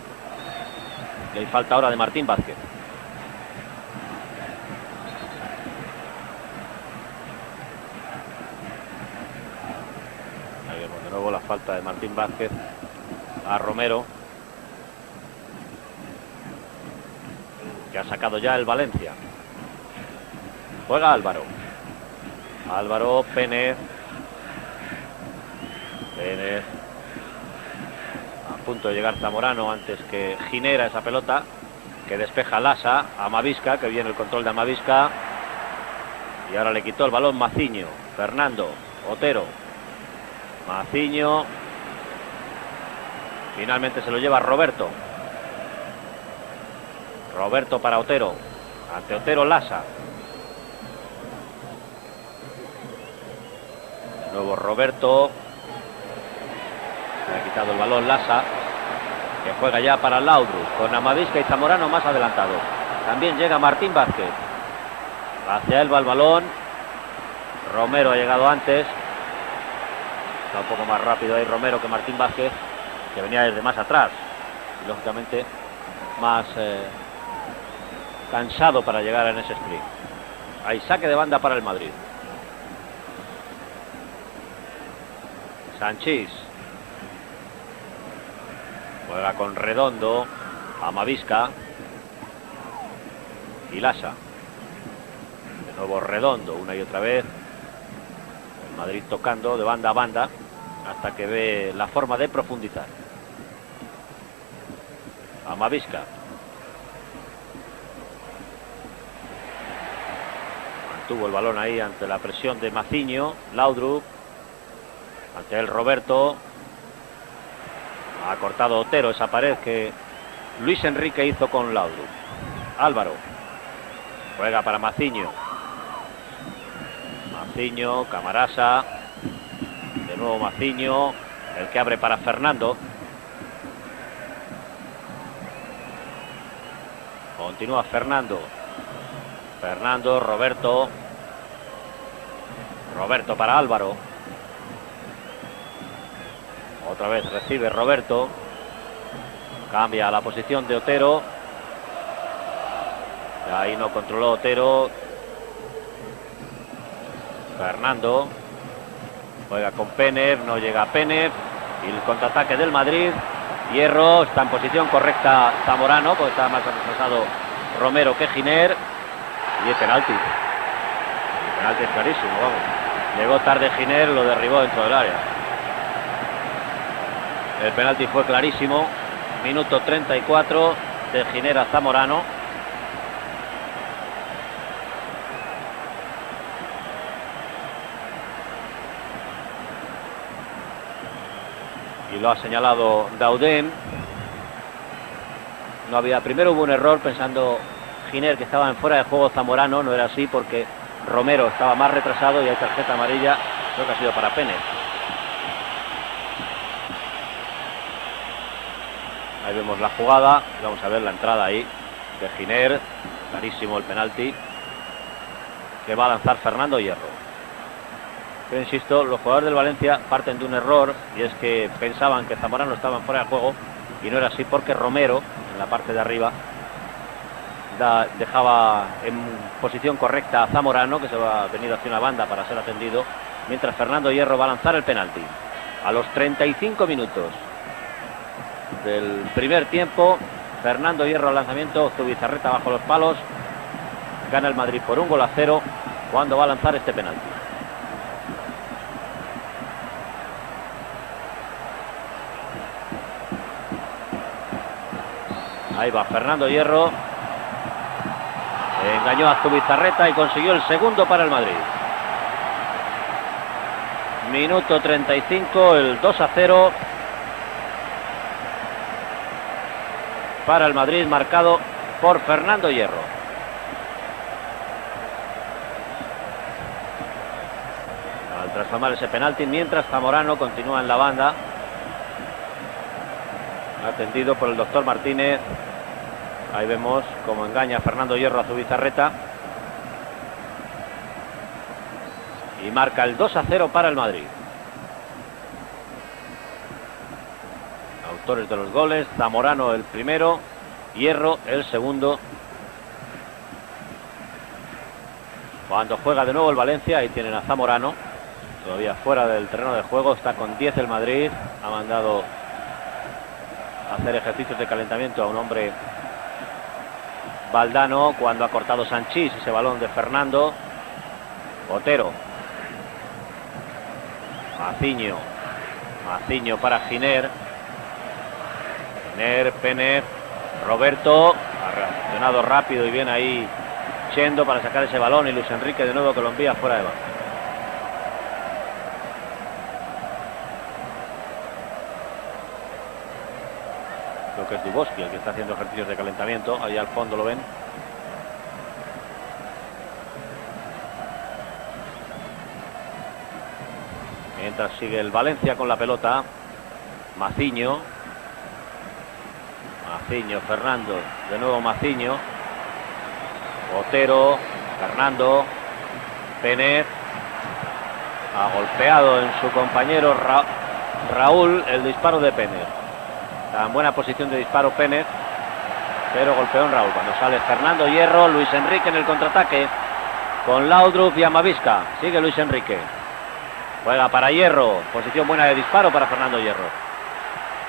Y hay falta ahora de Martín Vázquez. Ahí vemos de nuevo la falta de Martín Vázquez a Romero, que ha sacado ya el Valencia. Juega Álvaro. Álvaro, Pérez. A punto de llegar Zamorano antes que Ginera esa pelota, que despeja Lasa a Mavisca, que viene el control de Mavisca. Y ahora le quitó el balón Maciño. Fernando, Otero. Maciño. Finalmente se lo lleva Roberto. Roberto para Otero. Ante Otero, Lasa. De nuevo Roberto. Le ha quitado el balón Lasa, que juega ya para Laudrup, con Amavisca y Zamorano más adelantados. También llega Martín Vázquez. Hacia él va el balón. Romero ha llegado antes. Está un poco más rápido ahí Romero que Martín Vázquez, que venía desde más atrás. Y lógicamente más cansado para llegar en ese sprint. Hay saque de banda para el Madrid. Sanchís. Juega con Redondo, Amavisca y Lasa. De nuevo Redondo, una y otra vez. El Madrid tocando de banda a banda hasta que ve la forma de profundizar. Amavisca. Mantuvo el balón ahí ante la presión de Maciño. Laudrup. Ante él Roberto. Ha cortado Otero esa pared que Luis Enrique hizo con Laudrup. Álvaro. Juega para Maciño. Maciño, Camarasa. De nuevo Maciño. El que abre para Fernando. Continúa Fernando. Fernando, Roberto. Roberto para Álvaro. Otra vez recibe Roberto. Cambia la posición de Otero. Ahí no controló Otero. Fernando. Juega con Pérez. No llega a Pérez. Y el contraataque del Madrid. Hierro. Está en posición correcta Zamorano, porque está más retrasado Romero que Giner. Y el penalti. El penalti es clarísimo, vamos. Llegó tarde Giner, lo derribó dentro del área. El penalti fue clarísimo. Minuto 34 de Giner a Zamorano. Y lo ha señalado Dauden. No había, primero hubo un error pensando Giner que estaba en fuera de juego Zamorano. No era así porque Romero estaba más retrasado y hay tarjeta amarilla. Creo que ha sido para Pérez. Ahí vemos la jugada, vamos a ver la entrada ahí de Giner, clarísimo el penalti. que va a lanzar Fernando Hierro. Yo insisto, los jugadores del Valencia parten de un error, y es que pensaban que Zamorano estaba fuera de juego, y no era así, porque Romero, en la parte de arriba, dejaba en posición correcta a Zamorano, que se va a venir hacia una banda para ser atendido, mientras Fernando Hierro va a lanzar el penalti. A los 35 minutos del primer tiempo, Fernando Hierro al lanzamiento, Zubizarreta bajo los palos, gana el Madrid por 1-0 cuando va a lanzar este penalti. Ahí va Fernando Hierro, engañó a Zubizarreta y consiguió el segundo para el Madrid. Minuto 35, el 2-0 para el Madrid, marcado por Fernando Hierro. Al transformar ese penalti, mientras Zamorano continúa en la banda, atendido por el doctor Martínez. Ahí vemos cómo engaña Fernando Hierro a Zubizarreta. Y marca el 2-0 para el Madrid. Autores de los goles: Zamorano el primero, Hierro el segundo. Cuando juega de nuevo el Valencia, ahí tienen a Zamorano, todavía fuera del terreno de juego. Está con 10 el Madrid. Ha mandado a hacer ejercicios de calentamiento a un hombre, Valdano, cuando ha cortado Sanchís ese balón de Fernando. Otero. Maciño para Giner. Pénez, Roberto, ha reaccionado rápido y bien ahí Chendo para sacar ese balón, y Luis Enrique de nuevo que lo envía fuera de banda. Creo que es Duboski el que está haciendo ejercicios de calentamiento. Ahí al fondo lo ven. Mientras sigue el Valencia con la pelota. Maciño, Fernando, de nuevo Maciño, Otero, Fernando, Pénez, ha golpeado en su compañero Raúl el disparo de Pénez. Está en buena posición de disparo Pénez, pero golpeó en Raúl. Cuando sale Fernando Hierro, Luis Enrique en el contraataque con Laudrup y Amavisca. Sigue Luis Enrique, juega para Hierro, posición buena de disparo para Fernando Hierro.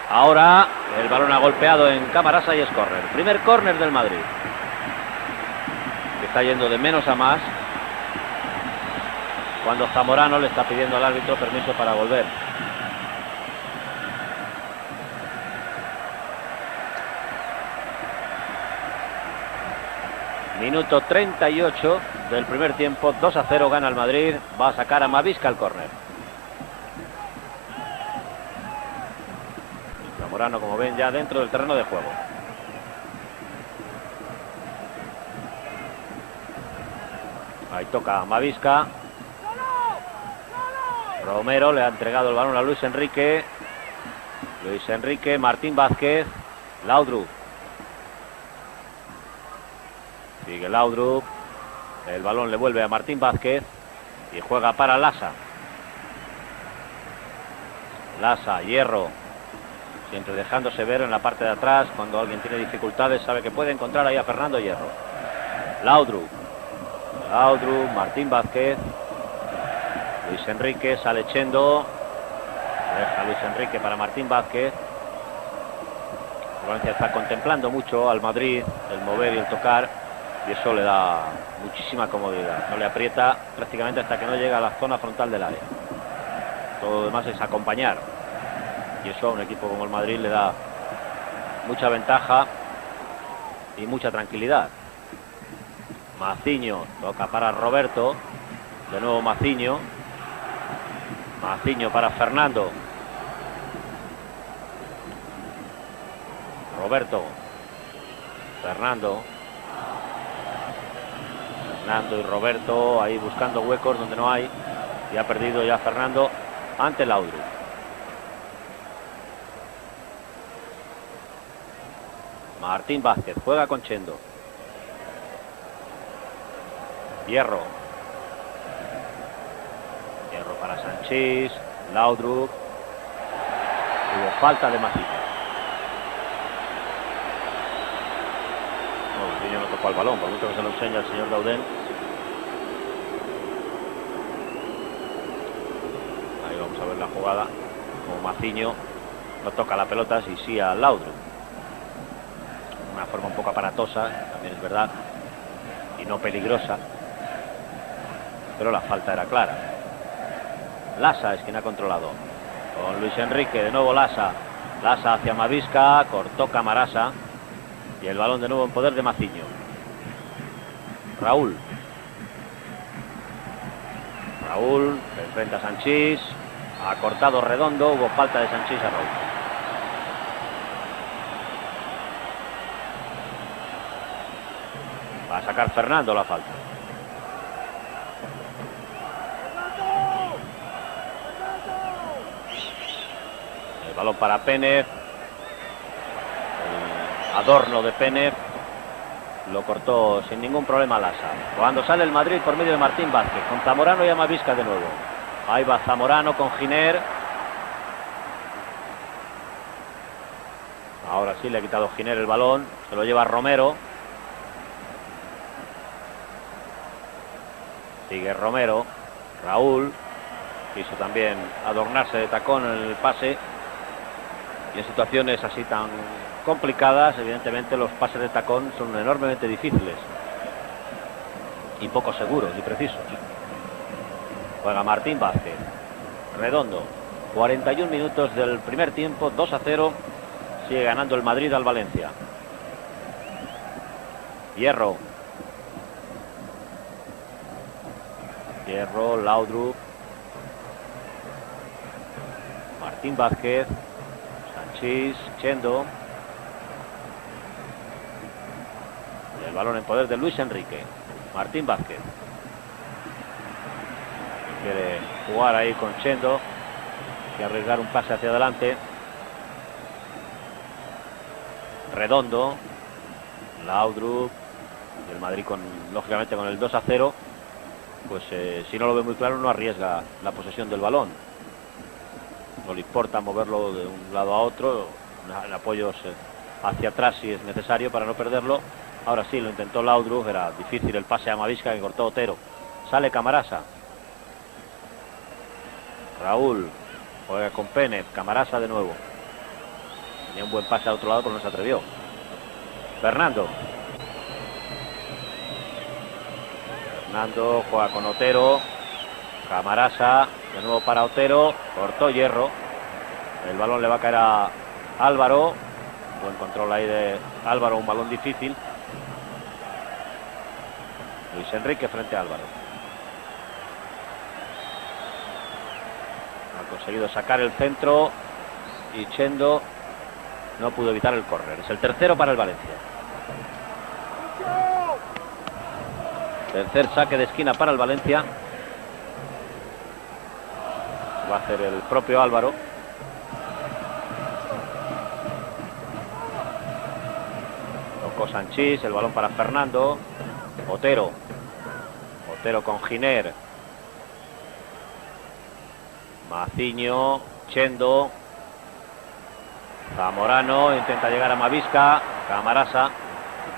Ahora el balón ha golpeado en Camarasa y es córner. Primer córner del Madrid, que está yendo de menos a más, cuando Zamorano le está pidiendo al árbitro permiso para volver. Minuto 38 del primer tiempo, 2-0 gana el Madrid. Va a sacar a Amavisca al córner. Zamorano, como ven, ya dentro del terreno de juego. Ahí toca Amavisca. Romero le ha entregado el balón a Luis Enrique. Martín Vázquez, Laudrup. Sigue Laudrup. El balón le vuelve a Martín Vázquez y juega para Lasa. Hierro, siempre dejándose ver en la parte de atrás. Cuando alguien tiene dificultades, sabe que puede encontrar ahí a Fernando Hierro. Laudrup, Martín Vázquez, Luis Enrique, sale Chendo, deja Luis Enrique para Martín Vázquez. Valencia está contemplando mucho al Madrid, el mover y el tocar, y eso le da muchísima comodidad. No le aprieta prácticamente hasta que no llega a la zona frontal del área. Todo lo demás es acompañar, y eso a un equipo como el Madrid le da mucha ventaja y mucha tranquilidad. Maciño toca para Roberto, de nuevo Maciño para Fernando. Roberto, Fernando y Roberto ahí buscando huecos donde no hay, y ha perdido ya Fernando ante Laudrup. Martín Vázquez juega con Chendo. Hierro, Sanchís, Laudrup. Hubo falta de Maciño. Maciño no tocó el balón, por mucho que se lo enseña el señor Daudén. Ahí vamos a ver la jugada. Como Maciño no toca la pelota, sí a Laudrup. Una forma un poco aparatosa, también es verdad, y no peligrosa, pero la falta era clara. Lasa es quien ha controlado, con Luis Enrique, de nuevo Lasa hacia Mavisca, cortó Camarasa, y el balón de nuevo en poder de Maciño. Raúl enfrenta a Sanchís, ha cortado Redondo, hubo falta de Sanchís a Raúl. Va a sacar Fernando la falta. El balón para Pénez. El adorno de Pénez lo cortó sin ningún problema Lasa. Cuando sale el Madrid por medio de Martín Vázquez, con Zamorano y Amavisca de nuevo. Ahí va Zamorano con Giner. Ahora sí le ha quitado Giner el balón. Se lo lleva Romero. Sigue Romero. Raúl quiso también adornarse de tacón en el pase. Y en situaciones así tan complicadas, evidentemente los pases de tacón son enormemente difíciles. Y poco seguros y precisos. Juega Martín Vázquez. Redondo. 41 minutos del primer tiempo, 2-0. Sigue ganando el Madrid al Valencia. Hierro, Laudrup. Martín Vázquez. Sanchís, Chendo. Y el balón en poder de Luis Enrique. Martín Vázquez. Quiere jugar ahí con Chendo. Y arriesgar un pase hacia adelante. Redondo. Laudrup. Y el Madrid lógicamente con el 2-0. Pues si no lo ve muy claro no arriesga la posesión del balón. No le importa moverlo de un lado a otro. En apoyos hacia atrás si es necesario para no perderlo. Ahora sí lo intentó Laudrup. Era difícil el pase a Mavisca que cortó Otero. Sale Camarasa. Raúl juega con Pénez. Camarasa de nuevo. Tenía un buen pase al otro lado pero no se atrevió. Fernando juega con Otero. Camarasa de nuevo para Otero. Cortó Hierro. El balón le va a caer a Álvaro. Buen control ahí de Álvaro. Un balón difícil. Luis Enrique frente a Álvaro. Ha conseguido sacar el centro. Y Chendo no pudo evitar el córner. Es el tercero para el Valencia. Tercer saque de esquina para el Valencia. Va a hacer el propio Álvaro. Tocó Sanchís, el balón para Fernando. Otero con Giner. Maciño, Chendo. Zamorano intenta llegar a Mavisca. Camarasa,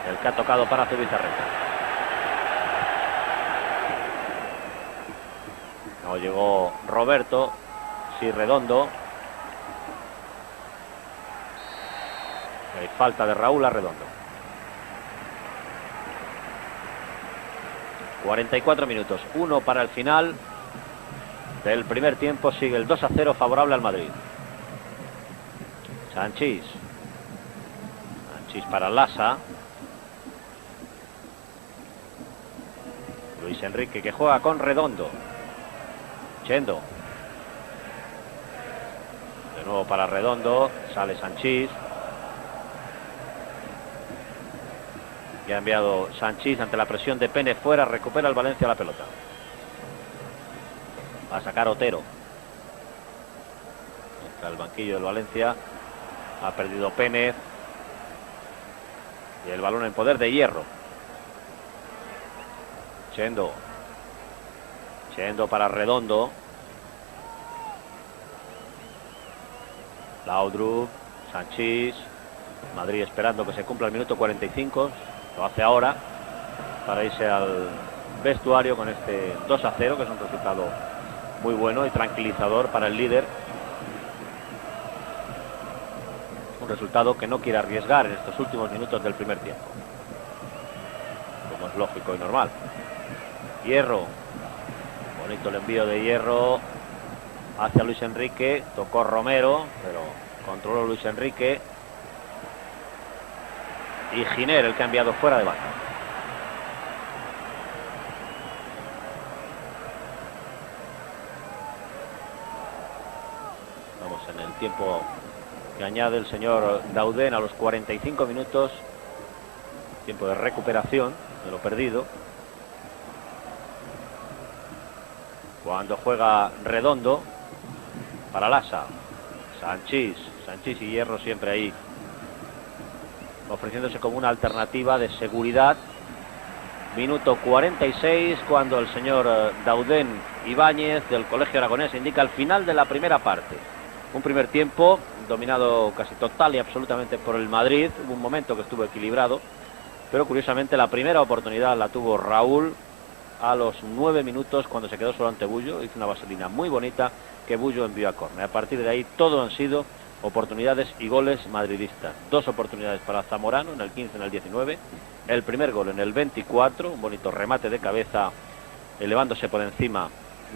el que ha tocado para Zubizarreta. No llegó Roberto. Sí, Redondo. Hay falta de Raúl a Redondo. 44 minutos. 1 para el final del primer tiempo. Sigue el 2-0 favorable al Madrid. Sanchís para Lasa. Luis Enrique que juega con Redondo. Chendo. De nuevo para Redondo. Sale Sanchís. Y ha enviado Sanchís ante la presión de Pénez fuera. Recupera el Valencia la pelota. Va a sacar Otero. Entra el banquillo del Valencia. Ha perdido Pénez. Y el balón en poder de Hierro. Chendo para Redondo. Laudrup, Sanchís, Madrid esperando que se cumpla el minuto 45, lo hace ahora para irse al vestuario con este 2-0, que es un resultado muy bueno y tranquilizador para el líder. Un resultado que no quiere arriesgar en estos últimos minutos del primer tiempo, como es lógico y normal. Hierro, bonito el envío de Hierro hacia Luis Enrique, tocó Romero, pero controló Luis Enrique. Y Giner el que ha enviado fuera de banda. Vamos en el tiempo que añade el señor Dauden a los 45 minutos. Tiempo de recuperación de lo perdido. Cuando juega Redondo para Lasa. Sanchís y Hierro siempre ahí, ofreciéndose como una alternativa de seguridad. Minuto 46, cuando el señor Dauden Ibáñez del Colegio Aragonés indica el final de la primera parte. Un primer tiempo dominado casi total y absolutamente por el Madrid. Hubo un momento que estuvo equilibrado, pero curiosamente la primera oportunidad la tuvo Raúl a los 9 minutos, cuando se quedó solo ante Bullo. Hizo una vaselina muy bonita que Bullo envió a córner. A partir de ahí todo han sido oportunidades y goles madridistas. 2 oportunidades para Zamorano en el 15, en el 19. El primer gol en el 24, un bonito remate de cabeza elevándose por encima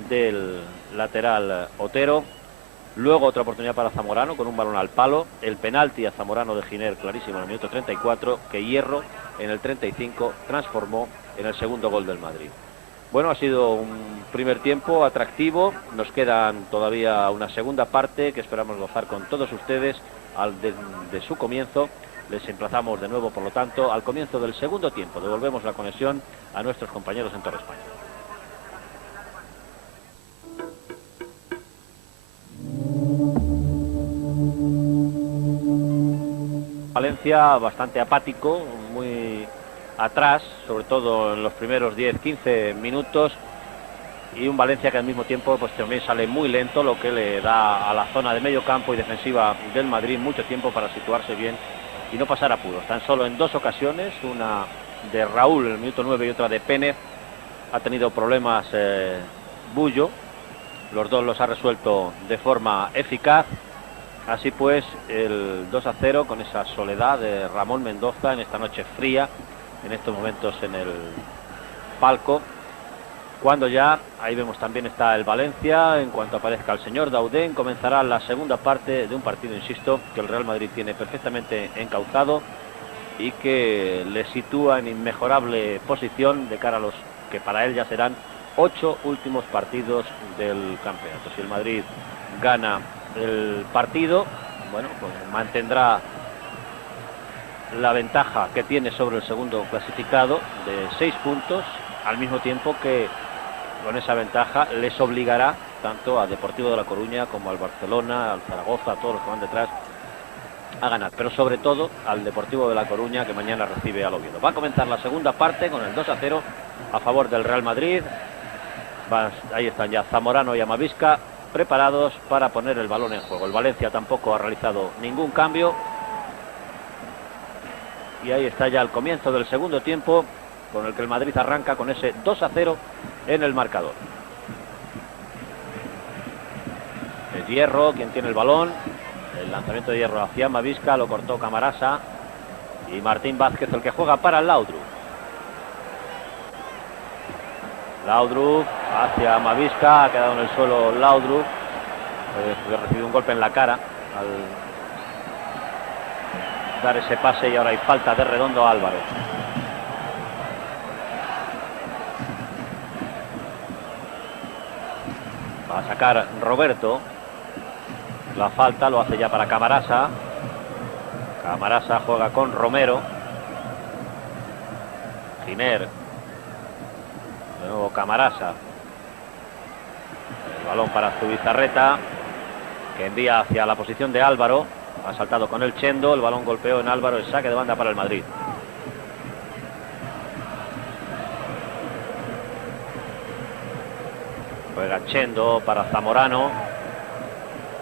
del lateral Otero. Luego otra oportunidad para Zamorano con un balón al palo. El penalti a Zamorano de Giner, clarísimo, en el minuto 34, que Hierro en el 35 transformó en el segundo gol del Madrid. Bueno, ha sido un primer tiempo atractivo. Nos quedan todavía una segunda parte que esperamos gozar con todos ustedes de su comienzo. Les emplazamos de nuevo, por lo tanto, al comienzo del segundo tiempo. Devolvemos la conexión a nuestros compañeros en Torre España. Valencia bastante apático, muy atrás, sobre todo en los primeros 10-15 minutos, y un Valencia que al mismo tiempo pues también sale muy lento, lo que le da a la zona de medio campo y defensiva del Madrid mucho tiempo para situarse bien y no pasar apuros. Tan solo en 2 ocasiones, una de Raúl en el minuto 9 y otra de Pénez, ha tenido problemas Bullo. Los dos los ha resuelto de forma eficaz. Así pues, el 2-0 con esa soledad de Ramón Mendoza en esta noche fría, en estos momentos en el palco, cuando ya, ahí vemos también está el Valencia. En cuanto aparezca el señor Dauden, comenzará la segunda parte de un partido, insisto, que el Real Madrid tiene perfectamente encauzado y que le sitúa en inmejorable posición de cara a los que para él ya serán 8 últimos partidos del campeonato. Si el Madrid gana el partido, bueno, pues mantendrá la ventaja que tiene sobre el segundo clasificado de 6 puntos, al mismo tiempo que con esa ventaja les obligará tanto a Deportivo de La Coruña como al Barcelona, al Zaragoza, a todos los que van detrás, a ganar, pero sobre todo al Deportivo de La Coruña, que mañana recibe al Oviedo. Va a comenzar la segunda parte con el 2-0 a favor del Real Madrid. Ahí están ya Zamorano y Amavisca preparados para poner el balón en juego. El Valencia tampoco ha realizado ningún cambio. Y ahí está ya el comienzo del segundo tiempo, con el que el Madrid arranca con ese 2-0 en el marcador. Es Hierro quien tiene el balón. El lanzamiento de Hierro hacia Amavisca, lo cortó Camarasa. Y Martín Vázquez el que juega para el Laudrup. Laudrup hacia Amavisca, ha quedado en el suelo Laudrup. Ha recibido un golpe en la cara al dar ese pase y ahora hay falta de Redondo a Álvaro. Va a sacar Roberto. La falta lo hace ya para Camarasa. Camarasa juega con Romero. Giner. De nuevo Camarasa. El balón para Zubizarreta, que envía hacia la posición de Álvaro. Ha saltado con el Chendo, el balón golpeó en Álvaro, el saque de banda para el Madrid. Juega Chendo para Zamorano.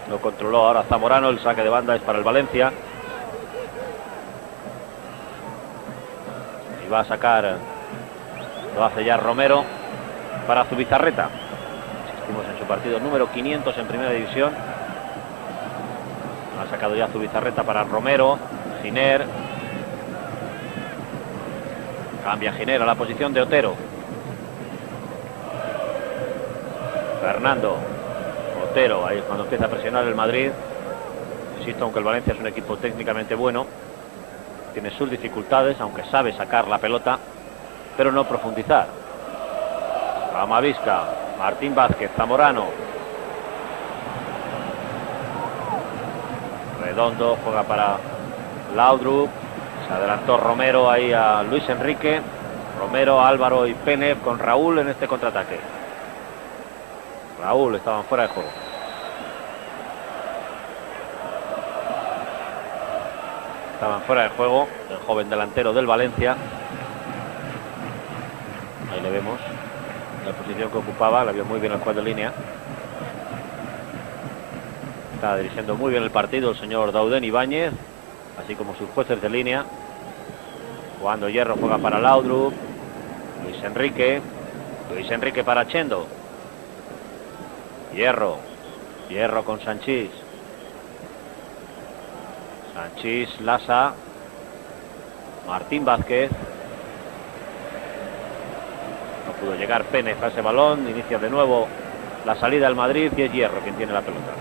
Lo controló ahora Zamorano. El saque de banda es para el Valencia. Y va a sacar, lo hace ya Romero para Zubizarreta. Asistimos en su partido número 500 en Primera División. Ha sacado ya Zubizarreta para Romero. Giner. Cambia Giner a la posición de Otero. Fernando. Otero, ahí es cuando empieza a presionar el Madrid. Insisto, aunque el Valencia es un equipo técnicamente bueno, tiene sus dificultades, aunque sabe sacar la pelota, pero no profundizar. Amavisca, Martín Vázquez, Zamorano. Redondo juega para Laudrup. Se adelantó Romero ahí a Luis Enrique. Romero, Álvaro y Penev con Raúl en este contraataque. Raúl estaban fuera de juego. Estaban fuera de juego el joven delantero del Valencia. Ahí le vemos la posición que ocupaba. La vio muy bien el juez de línea. Está dirigiendo muy bien el partido el señor Dauden Ibáñez, así como sus jueces de línea. Jugando Hierro, juega para Laudrup. Luis Enrique. Luis Enrique para Chendo. Hierro. Hierro con Sanchís. Sanchís, Lasa. Martín Vázquez. No pudo llegar Penev a ese balón. Inicia de nuevo la salida del Madrid y es Hierro quien tiene la pelota.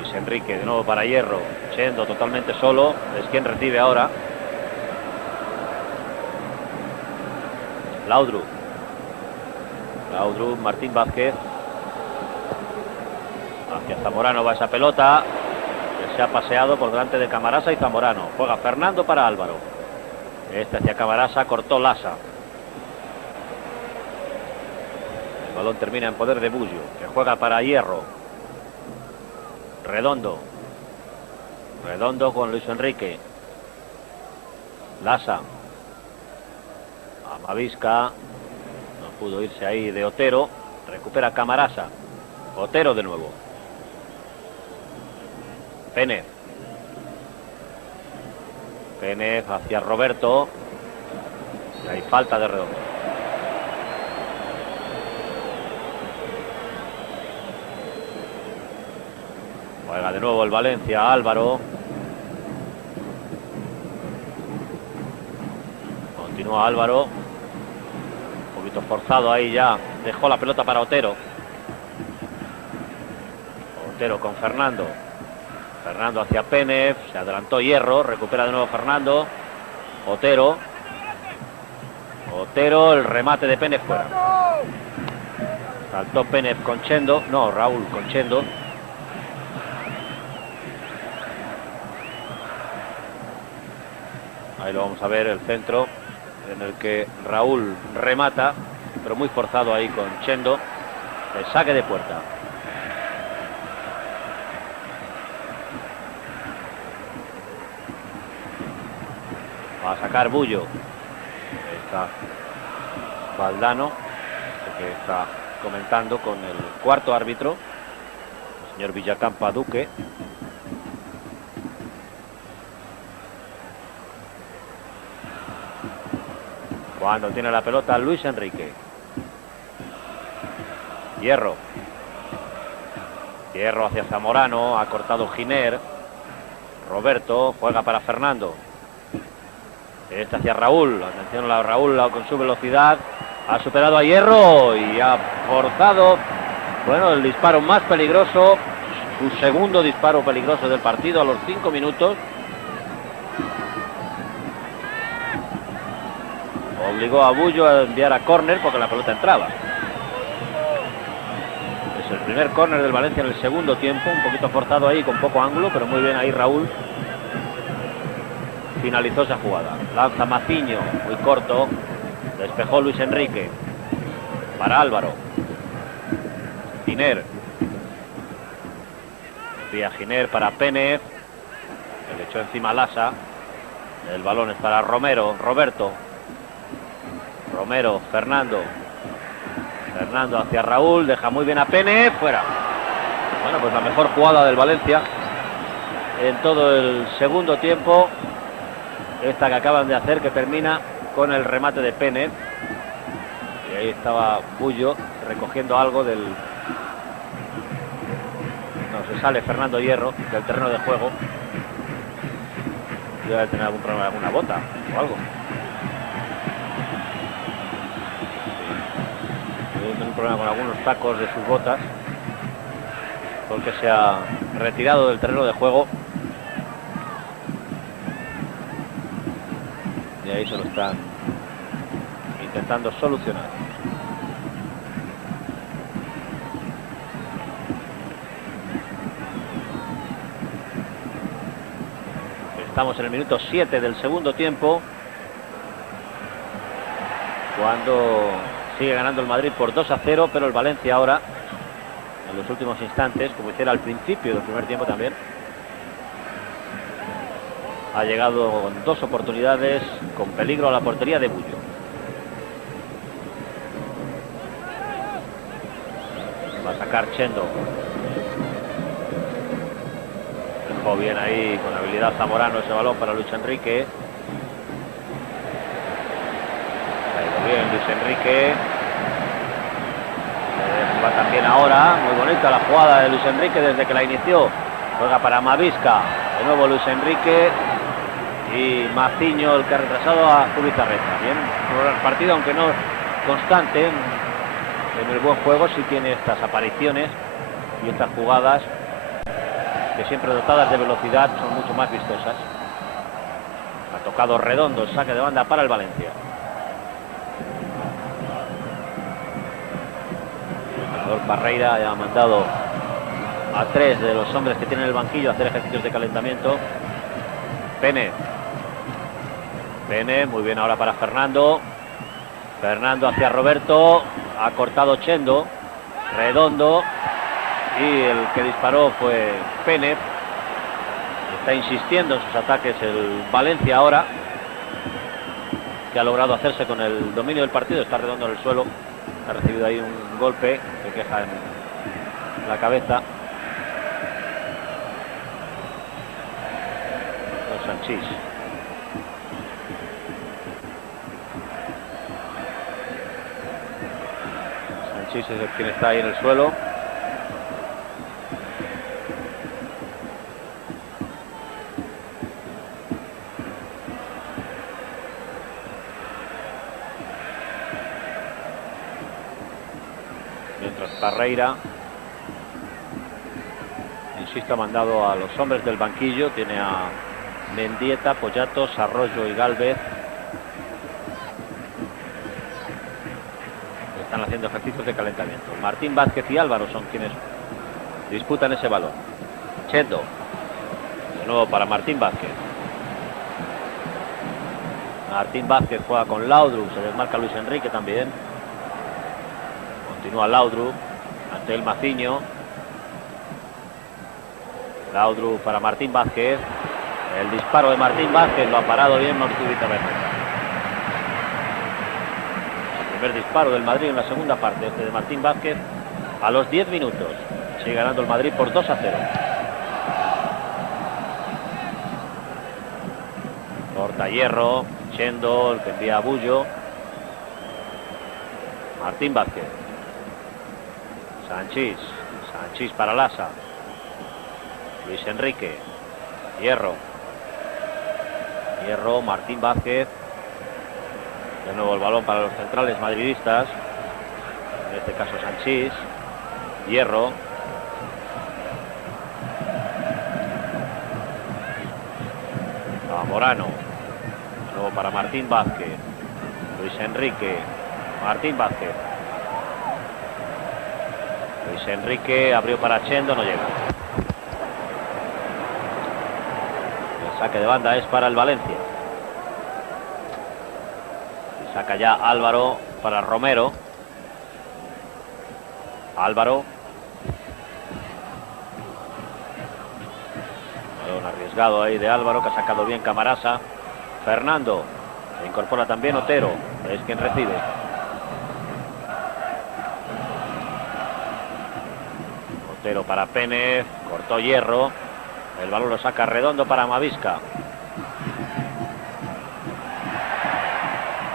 Luis Enrique de nuevo para Hierro. Chendo totalmente solo. Es quien recibe ahora. Laudrup. Laudrup, Martín Vázquez. Hacia Zamorano va esa pelota. Que se ha paseado por delante de Camarasa y Zamorano. Juega Fernando para Álvaro. Este hacia Camarasa, cortó Lasa. El balón termina en poder de Bullo, que juega para Hierro. Redondo. Redondo con Luis Enrique. Lasa. Amavisca. No pudo irse ahí de Otero. Recupera Camarasa. Otero de nuevo. Penev. Penev hacia Roberto. Y hay falta de Redondo. Juega de nuevo el Valencia. Álvaro. Continúa Álvaro. Un poquito forzado ahí ya. Dejó la pelota para Otero. Otero con Fernando. Fernando hacia Penev. Se adelantó Hierro. Recupera de nuevo Fernando. Otero. Otero. El remate de Penev fuera. Saltó Penev con Chendo. No, Raúl con Chendo. Ahí lo vamos a ver, el centro en el que Raúl remata, pero muy forzado ahí con Chendo. El saque de puerta. Va a sacar Bullo. Ahí está Valdano, que está comentando con el cuarto árbitro, el señor Villacampa Duque. Cuando tiene la pelota Luis Enrique. Hierro. Hierro hacia Zamorano. Ha cortado Giner. Roberto juega para Fernando. Este hacia Raúl. Atención a Raúl con su velocidad. Ha superado a Hierro y ha forzado, bueno, el disparo más peligroso. Su segundo disparo peligroso del partido a los 5 minutos. Obligó a Bullo a enviar a córner porque la pelota entraba. Es el primer córner del Valencia en el segundo tiempo. Un poquito forzado ahí, con poco ángulo, pero muy bien ahí Raúl. Finalizó esa jugada. Lanza Maciño, muy corto. Despejó Luis Enrique. Para Álvaro. Giner. Vía Giner para Penev. Se le echó encima Lasa. El balón es para Romero. Roberto. Romero, Fernando. Fernando hacia Raúl, deja muy bien a Penev, fuera. Bueno, pues la mejor jugada del Valencia en todo el segundo tiempo. Esta que acaban de hacer, que termina con el remate de Pene. Y ahí estaba Bullo recogiendo algo del... No, se sale Fernando Hierro del terreno de juego. Debe tener algún problema, alguna bota o algo. Debe tener un problema con algunos tacos de sus botas, porque se ha retirado del terreno de juego. Y ahí se lo están intentando solucionar. Estamos en el minuto 7 del segundo tiempo, cuando sigue ganando el Madrid por 2-0, pero el Valencia ahora, en los últimos instantes, como hiciera al principio del primer tiempo también, ha llegado con 2 oportunidades con peligro a la portería de Bullo. Va a sacar Chendo. Dejó bien ahí con habilidad Zamorano ese balón para Luis Enrique. Ha ido bien Luis Enrique. Va también ahora. Muy bonita la jugada de Luis Enrique desde que la inició. Juega para Mavisca. De nuevo Luis Enrique. Y Maciño, el que ha retrasado a Zubizarreta. Bien, el partido, aunque no constante en el buen juego, sí tiene estas apariciones y estas jugadas que, siempre dotadas de velocidad, son mucho más vistosas. Ha tocado Redondo, el saque de banda para el Valencia. El entrenador Parreira ya ha mandado a 3 de los hombres que tienen el banquillo a hacer ejercicios de calentamiento. Pene, muy bien ahora para Fernando. Fernando hacia Roberto. Ha cortado Chendo. Redondo. Y el que disparó fue Pene. Está insistiendo en sus ataques el Valencia ahora, que ha logrado hacerse con el dominio del partido. Está Redondo en el suelo. Ha recibido ahí un golpe que queja en la cabeza. Sanchís. Sanchís es el quien está ahí en el suelo. Mientras Parreira, insisto, ha mandado a los hombres del banquillo. Tiene a Mendieta, Poyatos, Arroyo y Gálvez. Están haciendo ejercicios de calentamiento. Martín Vázquez y Álvaro son quienes disputan ese balón. Chendo. De nuevo para Martín Vázquez. Martín Vázquez juega con Laudrup. Se desmarca Luis Enrique también. Continúa Laudrup ante el Maciño. Laudrup para Martín Vázquez. El disparo de Martín Vázquez lo ha parado bien Zubizarreta. El primer disparo del Madrid en la segunda parte, este de Martín Vázquez, a los 10 minutos. Sigue ganando el Madrid por 2-0. Corta Hierro, Chendo, el que envía a Bullo. Martín Vázquez. Sanchís para Lasa. Luis Enrique. Hierro, Martín Vázquez. De nuevo el balón para los centrales madridistas. En este caso Sanchís. Hierro. Zamorano. De nuevo para Martín Vázquez. Luis Enrique. Martín Vázquez. Luis Enrique abrió para Chendo, no llega. Saque de banda es para el Valencia. Saca ya Álvaro para Romero. Álvaro. Un arriesgado ahí de Álvaro, que ha sacado bien Camarasa. Fernando. Se incorpora también Otero. Es quien recibe. Otero para Pénez, cortó Hierro, el balón lo saca Redondo para Amavisca.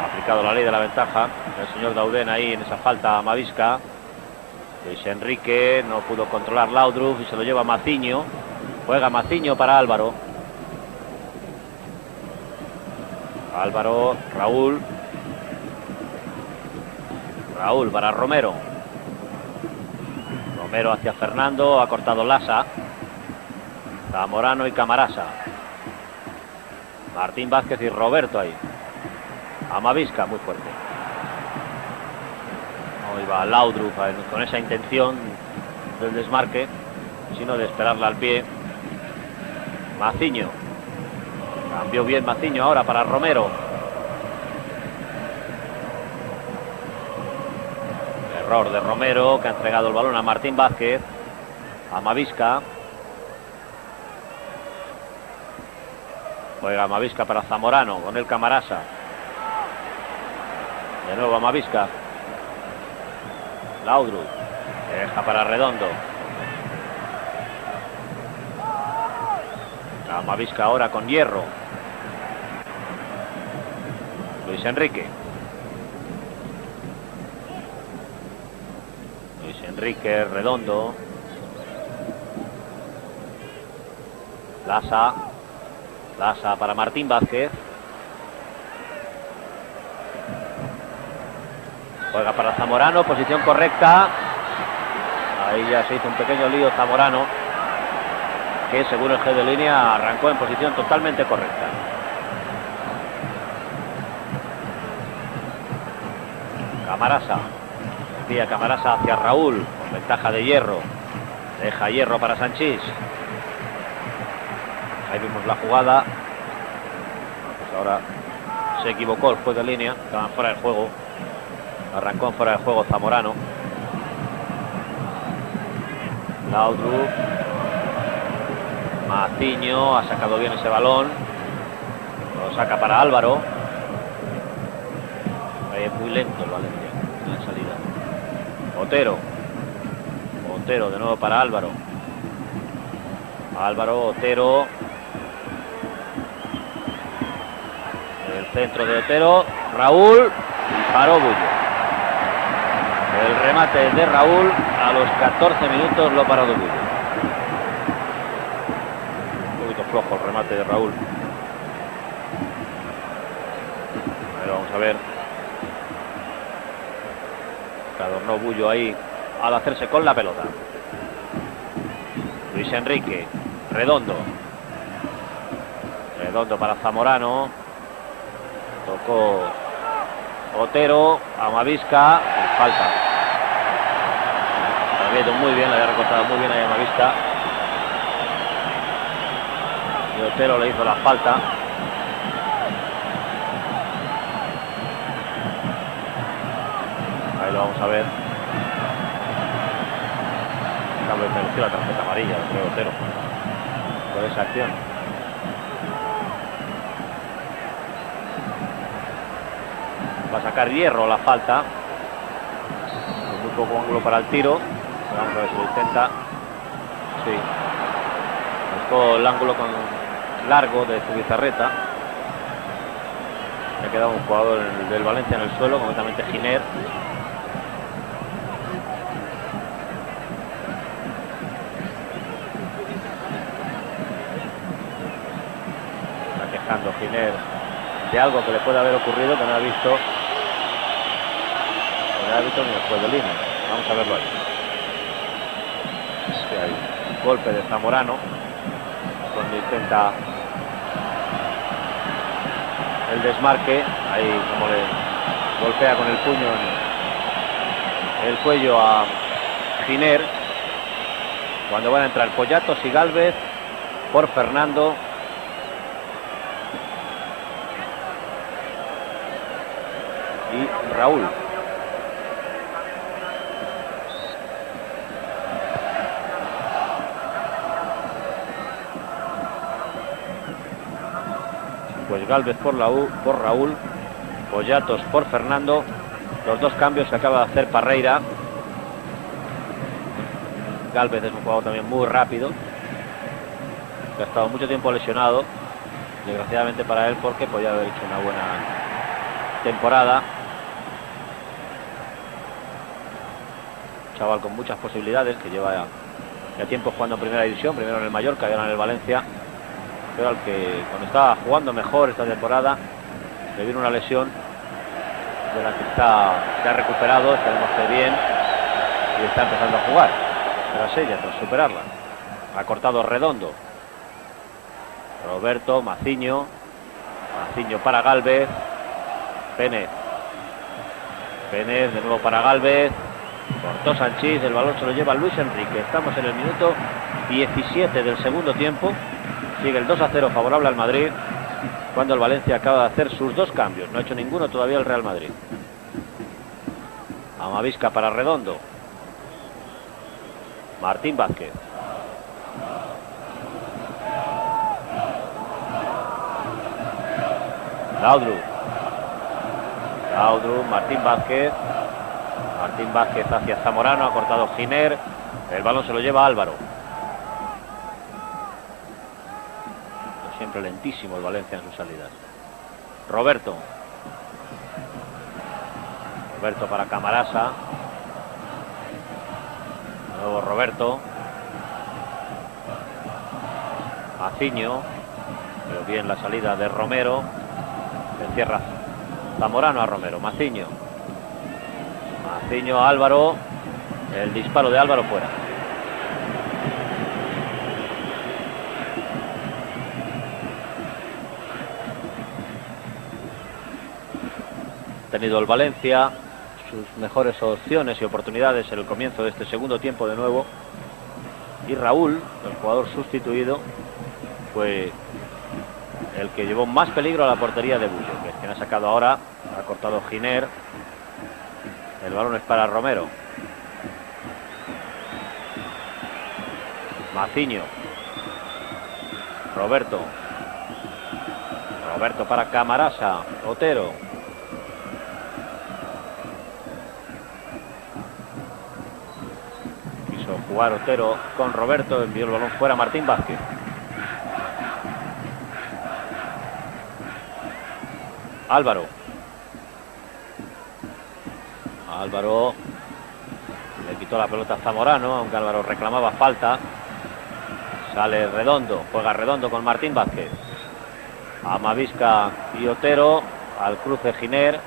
Ha aplicado la ley de la ventaja el señor Dauden ahí en esa falta a Amavisca. Luis Enrique no pudo controlar Laudrup y se lo lleva Maciño. Juega Maciño para Álvaro. Álvaro, Raúl. Raúl para Romero. Romero hacia Fernando, ha cortado Lasa. Zamorano y Camarasa. Martín Vázquez y Roberto ahí. Amavisca muy fuerte. No iba Laudrup con esa intención del desmarque, sino de esperarla al pie. Maciño. Cambió bien Maciño ahora para Romero. Error de Romero, que ha entregado el balón a Martín Vázquez. Amavisca. Juega Amavisca para Zamorano, con el Camarasa. De nuevo Amavisca. Laudrup. Deja para Redondo. Amavisca ahora con Hierro. Luis Enrique. Luis Enrique, Redondo. Lasa. Lasa para Martín Vázquez. Juega para Zamorano, posición correcta. Ahí ya se hizo un pequeño lío Zamorano, que según el juez de línea arrancó en posición totalmente correcta. Camarasa. Envía Camarasa hacia Raúl, con ventaja de Hierro. Deja Hierro para Sanchís. Ahí vimos la jugada. Pues ahora se equivocó el juez de línea, estaban fuera de juego. Arrancó en fuera de juego Zamorano. Laudrup. Maciño ha sacado bien ese balón. Lo saca para Álvaro. Ahí es muy lento el Valencia en la salida. Otero. Otero de nuevo para Álvaro. Álvaro, Otero. El centro de Otero. Raúl. Y paró Bullo. El remate de Raúl a los 14 minutos lo paró Bullo. Un poquito flojo el remate de Raúl. Pero vamos a ver. Adornó Bullo ahí al hacerse con la pelota. Luis Enrique. Redondo. Redondo para Zamorano. Tocó Otero. Amavisca. Falta. Había ido muy bien, le había recortado muy bien a Amavisca. Y Otero le hizo la falta. Ahí lo vamos a ver. Mereció la tarjeta amarilla, creo, Otero, por esa acción. Va a sacar Hierro la falta. Con muy poco ángulo para el tiro. Vamos a ver si lo intenta. Sí. Buscó el ángulo con largo de Zubizarreta. Se ha quedado un jugador del Valencia en el suelo, concretamente Giner. Giner de algo que le puede haber ocurrido que no ha visto ni el juez de línea. Vamos a verlo ahí. Sí, hay un golpe de Zamorano cuando intenta el desmarque, ahí como le golpea con el puño en el cuello a Giner. Cuando van a entrar Poyatos y Gálvez por Fernando. Y Raúl. Pues Gálvez por Raúl, Poyatos por Fernando. Los dos cambios que acaba de hacer Parreira. Gálvez es un jugador también muy rápido, que ha estado mucho tiempo lesionado, desgraciadamente para él, porque podía haber hecho una buena temporada. Chaval con muchas posibilidades, que lleva ya tiempo jugando en primera división, primero en el Mallorca y ahora en el Valencia, pero al que cuando estaba jugando mejor esta temporada le vino una lesión de la que se ha recuperado, esperemos que bien, y está empezando a jugar tras ella, tras superarla. Ha cortado Redondo, Roberto, Maciño para Gálvez, Pénez de nuevo para Gálvez, cortó Sanchís, el balón se lo lleva Luis Enrique. Estamos en el minuto 17 del segundo tiempo, sigue el 2-0 favorable al Madrid, cuando el Valencia acaba de hacer sus 2 cambios, no ha hecho ninguno todavía el Real Madrid. Amavisca para Redondo, Martín Vázquez, Laudrup, Martín Vázquez hacia Zamorano, ha cortado Giner, el balón se lo lleva Álvaro. Siempre lentísimo el Valencia en sus salidas. Roberto para Camarasa, de nuevo Roberto, Maciño, pero bien la salida de Romero, encierra Zamorano a Romero, Maciño a Álvaro, el disparo de Álvaro fuera. Ha tenido el Valencia sus mejores opciones y oportunidades en el comienzo de este segundo tiempo de nuevo, y Raúl, el jugador sustituido, fue el que llevó más peligro a la portería de Bullo, que es quien ha sacado ahora, ha cortado Giner, el balón es para Romero, Maciño, Roberto para Camarasa, Otero, quiso jugar Otero con Roberto, envió el balón fuera Martín Vázquez. Álvaro le quitó la pelota a Zamorano, aunque Álvaro reclamaba falta. Sale Redondo, juega Redondo con Martín Vázquez, Amavisca y Otero, al cruce Giner,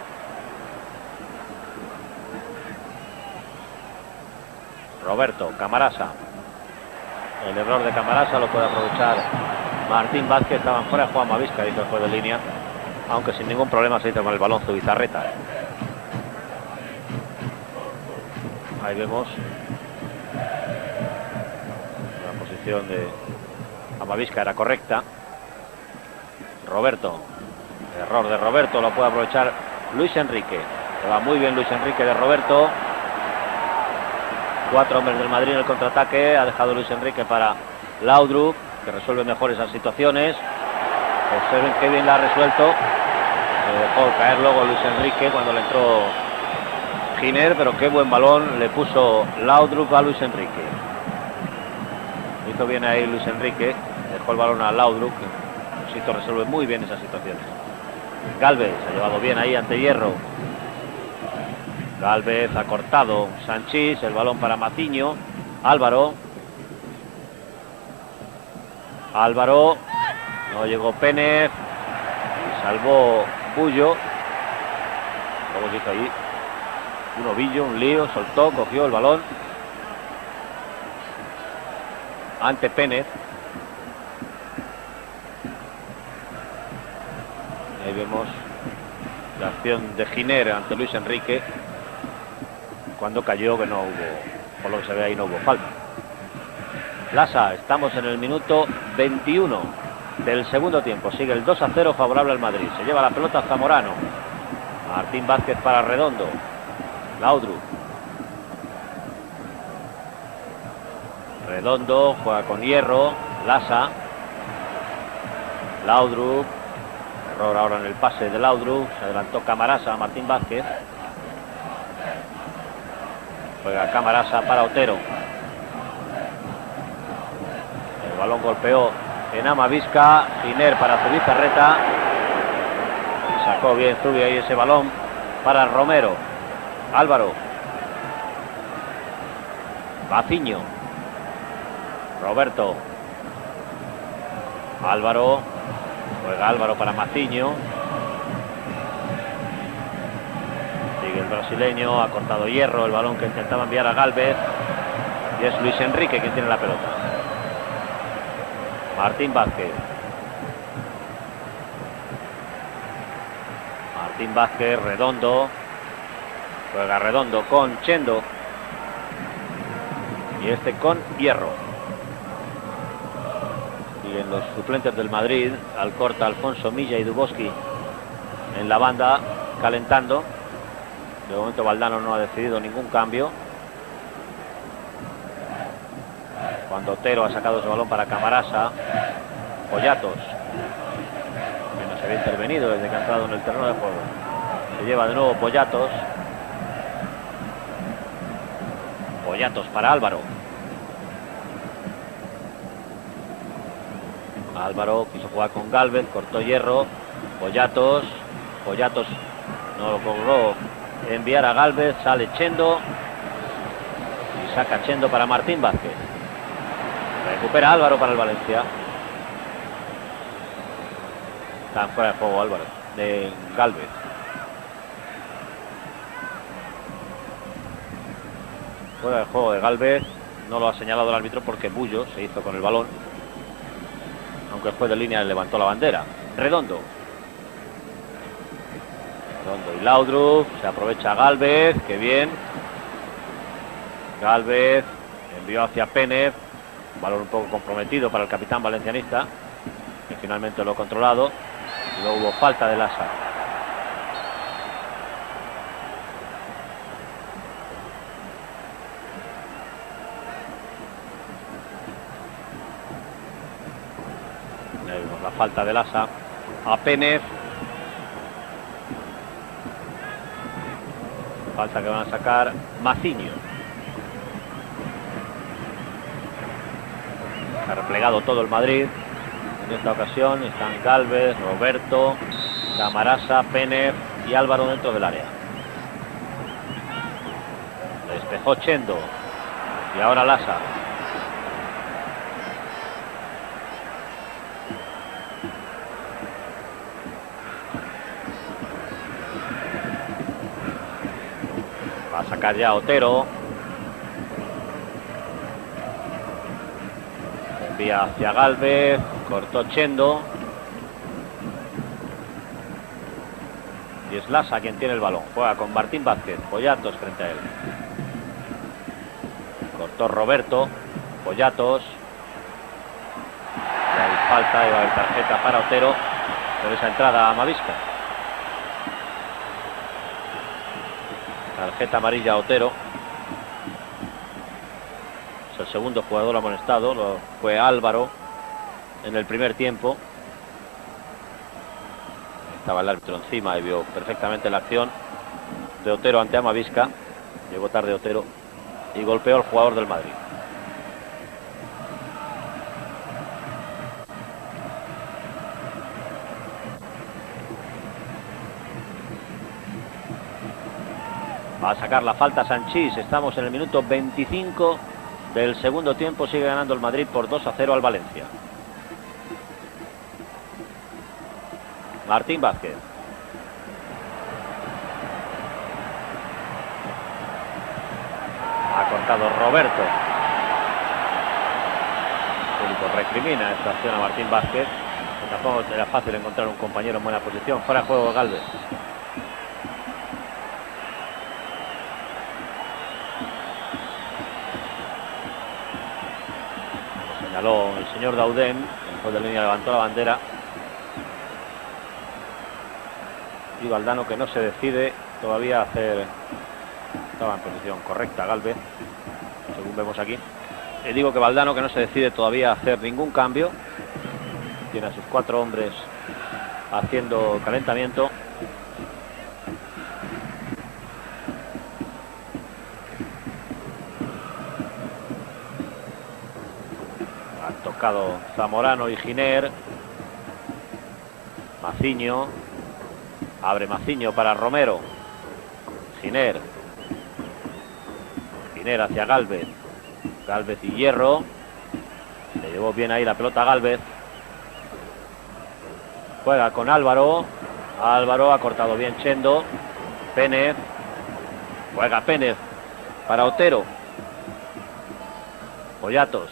Roberto, Camarasa, el error de Camarasa lo puede aprovechar Martín Vázquez. Estaban fuera de Juan Amavisca, hizo el juego de línea, aunque sin ningún problema se hizo con el balón Zubizarreta. Ahí vemos la posición de Amavisca, era correcta. Roberto, error de Roberto, lo puede aprovechar Luis Enrique. Se va muy bien Luis Enrique de Roberto. 4 hombres del Madrid en el contraataque, ha dejado Luis Enrique para Laudrup, que resuelve mejor esas situaciones. Observen qué bien la ha resuelto. Se dejó caer luego Luis Enrique cuando le entró Giner, pero qué buen balón le puso Laudrup a Luis Enrique. Hizo bien ahí Luis Enrique, dejó el balón a Laudrup, que resuelve muy bien esas situaciones. Gálvez se ha llevado bien ahí ante Hierro. Gálvez ha cortado Sanchís, el balón para Maciño. Álvaro, no llegó Pénez, y salvó Bullo. Luego hizo ahí un ovillo, un lío, soltó, cogió el balón ante Pénez. Ahí vemos la acción de Giner ante Luis Enrique, cuando cayó, que no hubo, por lo que se ve ahí no hubo falta. Plaza, estamos en el minuto 21 del segundo tiempo, sigue el 2-0 favorable al Madrid. Se lleva la pelota Zamorano, Martín Vázquez para Redondo, Laudrup, Redondo juega con Hierro, Lasa, Laudrup, error ahora en el pase de Laudrup, se adelantó Camarasa a Martín Vázquez. Juega Camarasa para Otero. El balón golpeó en Amavisca. Giner para Zubizarreta. Sacó bien Zubi ahí ese balón para Romero. Álvaro. Baciño. Roberto. Álvaro. Juega Álvaro para Maciño. Sigue el brasileño. Ha cortado Hierro. El balón que intentaba enviar a Gálvez. Y es Luis Enrique quien tiene la pelota. Martín Vázquez. Martín Vázquez. Redondo. Juega Redondo con Chendo. Y este con Hierro. Y en los suplentes del Madrid, Alcorta, Alfonso, Milla y Duboski en la banda calentando. De momento Valdano no ha decidido ningún cambio. Cuando Otero ha sacado ese balón para Camarasa. Poyatos, que no se había intervenido desde que ha entrado en el terreno de juego. Se lleva de nuevo Poyatos. Poyatos para Álvaro. Álvaro quiso jugar con Gálvez, cortó Hierro. Poyatos. Poyatos no lo logró enviar a Gálvez. Sale Chendo. Y saca Chendo para Martín Vázquez. Recupera Álvaro para el Valencia. Está fuera de juego Álvaro. De Gálvez. Fuera de juego de Gálvez. No lo ha señalado el árbitro porque Bullo se hizo con el balón. Aunque el juez de línea levantó la bandera. Redondo. Redondo y Laudrup. Se aprovecha Gálvez. Qué bien. Gálvez envió hacia Pénez. Un balón un poco comprometido para el capitán valencianista, que finalmente lo ha controlado. Y luego hubo falta de Lasa. Ahí vemos la falta de Lasa a Pénez. Falta que van a sacar Maciño. Ha replegado todo el Madrid. En esta ocasión están Gálvez, Roberto, Camarasa, Pénez y Álvaro dentro del área. Despejó Chendo. Y ahora Lasa. Va a sacar ya Otero. Envía hacia Gálvez, cortó Chendo. Y es Lasa quien tiene el balón. Juega con Martín Vázquez. Poyatos frente a él. Cortó Roberto. Poyatos. Y hay falta y va a haber tarjeta para Otero por esa entrada a Amavisca. Tarjeta amarilla a Otero. El segundo jugador amonestado fue Álvaro en el primer tiempo. Estaba el árbitro encima y vio perfectamente la acción de Otero ante Amavisca. Llegó tarde Otero y golpeó al jugador del Madrid. Va a sacar la falta Sanchís. Estamos en el minuto 25 del segundo tiempo. Sigue ganando el Madrid por 2-0 al Valencia. Martín Vázquez. Ha cortado Roberto. El público recrimina esta acción a Martín Vázquez. Tampoco era fácil encontrar un compañero en buena posición. Fuera de juego Gálvez. El señor Dauden, el juez de línea levantó la bandera. Y Valdano que no se decide todavía a hacer. Estaba en posición correcta Gálvez, según vemos aquí. Digo que Valdano que no se decide todavía a hacer ningún cambio. Tiene a sus 4 hombres haciendo calentamiento. tocado Zamorano y Giner. Maciño. Abre Maciño para Romero. Giner. Giner hacia Gálvez. Gálvez y Hierro. Le llevó bien ahí la pelota a Gálvez. Juega con Álvaro. Álvaro ha cortado bien Chendo. Pénez. Juega Pénez para Otero. Poyatos.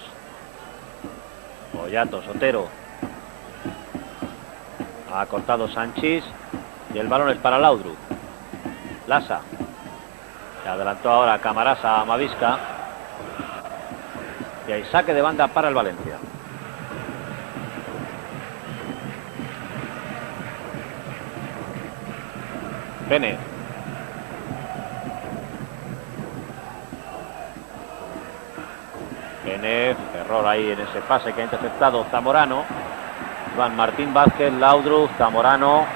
Poyatos, Otero. Ha cortado Sanchís. Y el balón es para Laudrup. Lasa. Se adelantó ahora Camarasa a Mavisca. Y hay saque de banda para el Valencia. Pénez. Pénez, error ahí en ese pase que ha interceptado Zamorano. Van Martín Vázquez, Laudrup, Zamorano.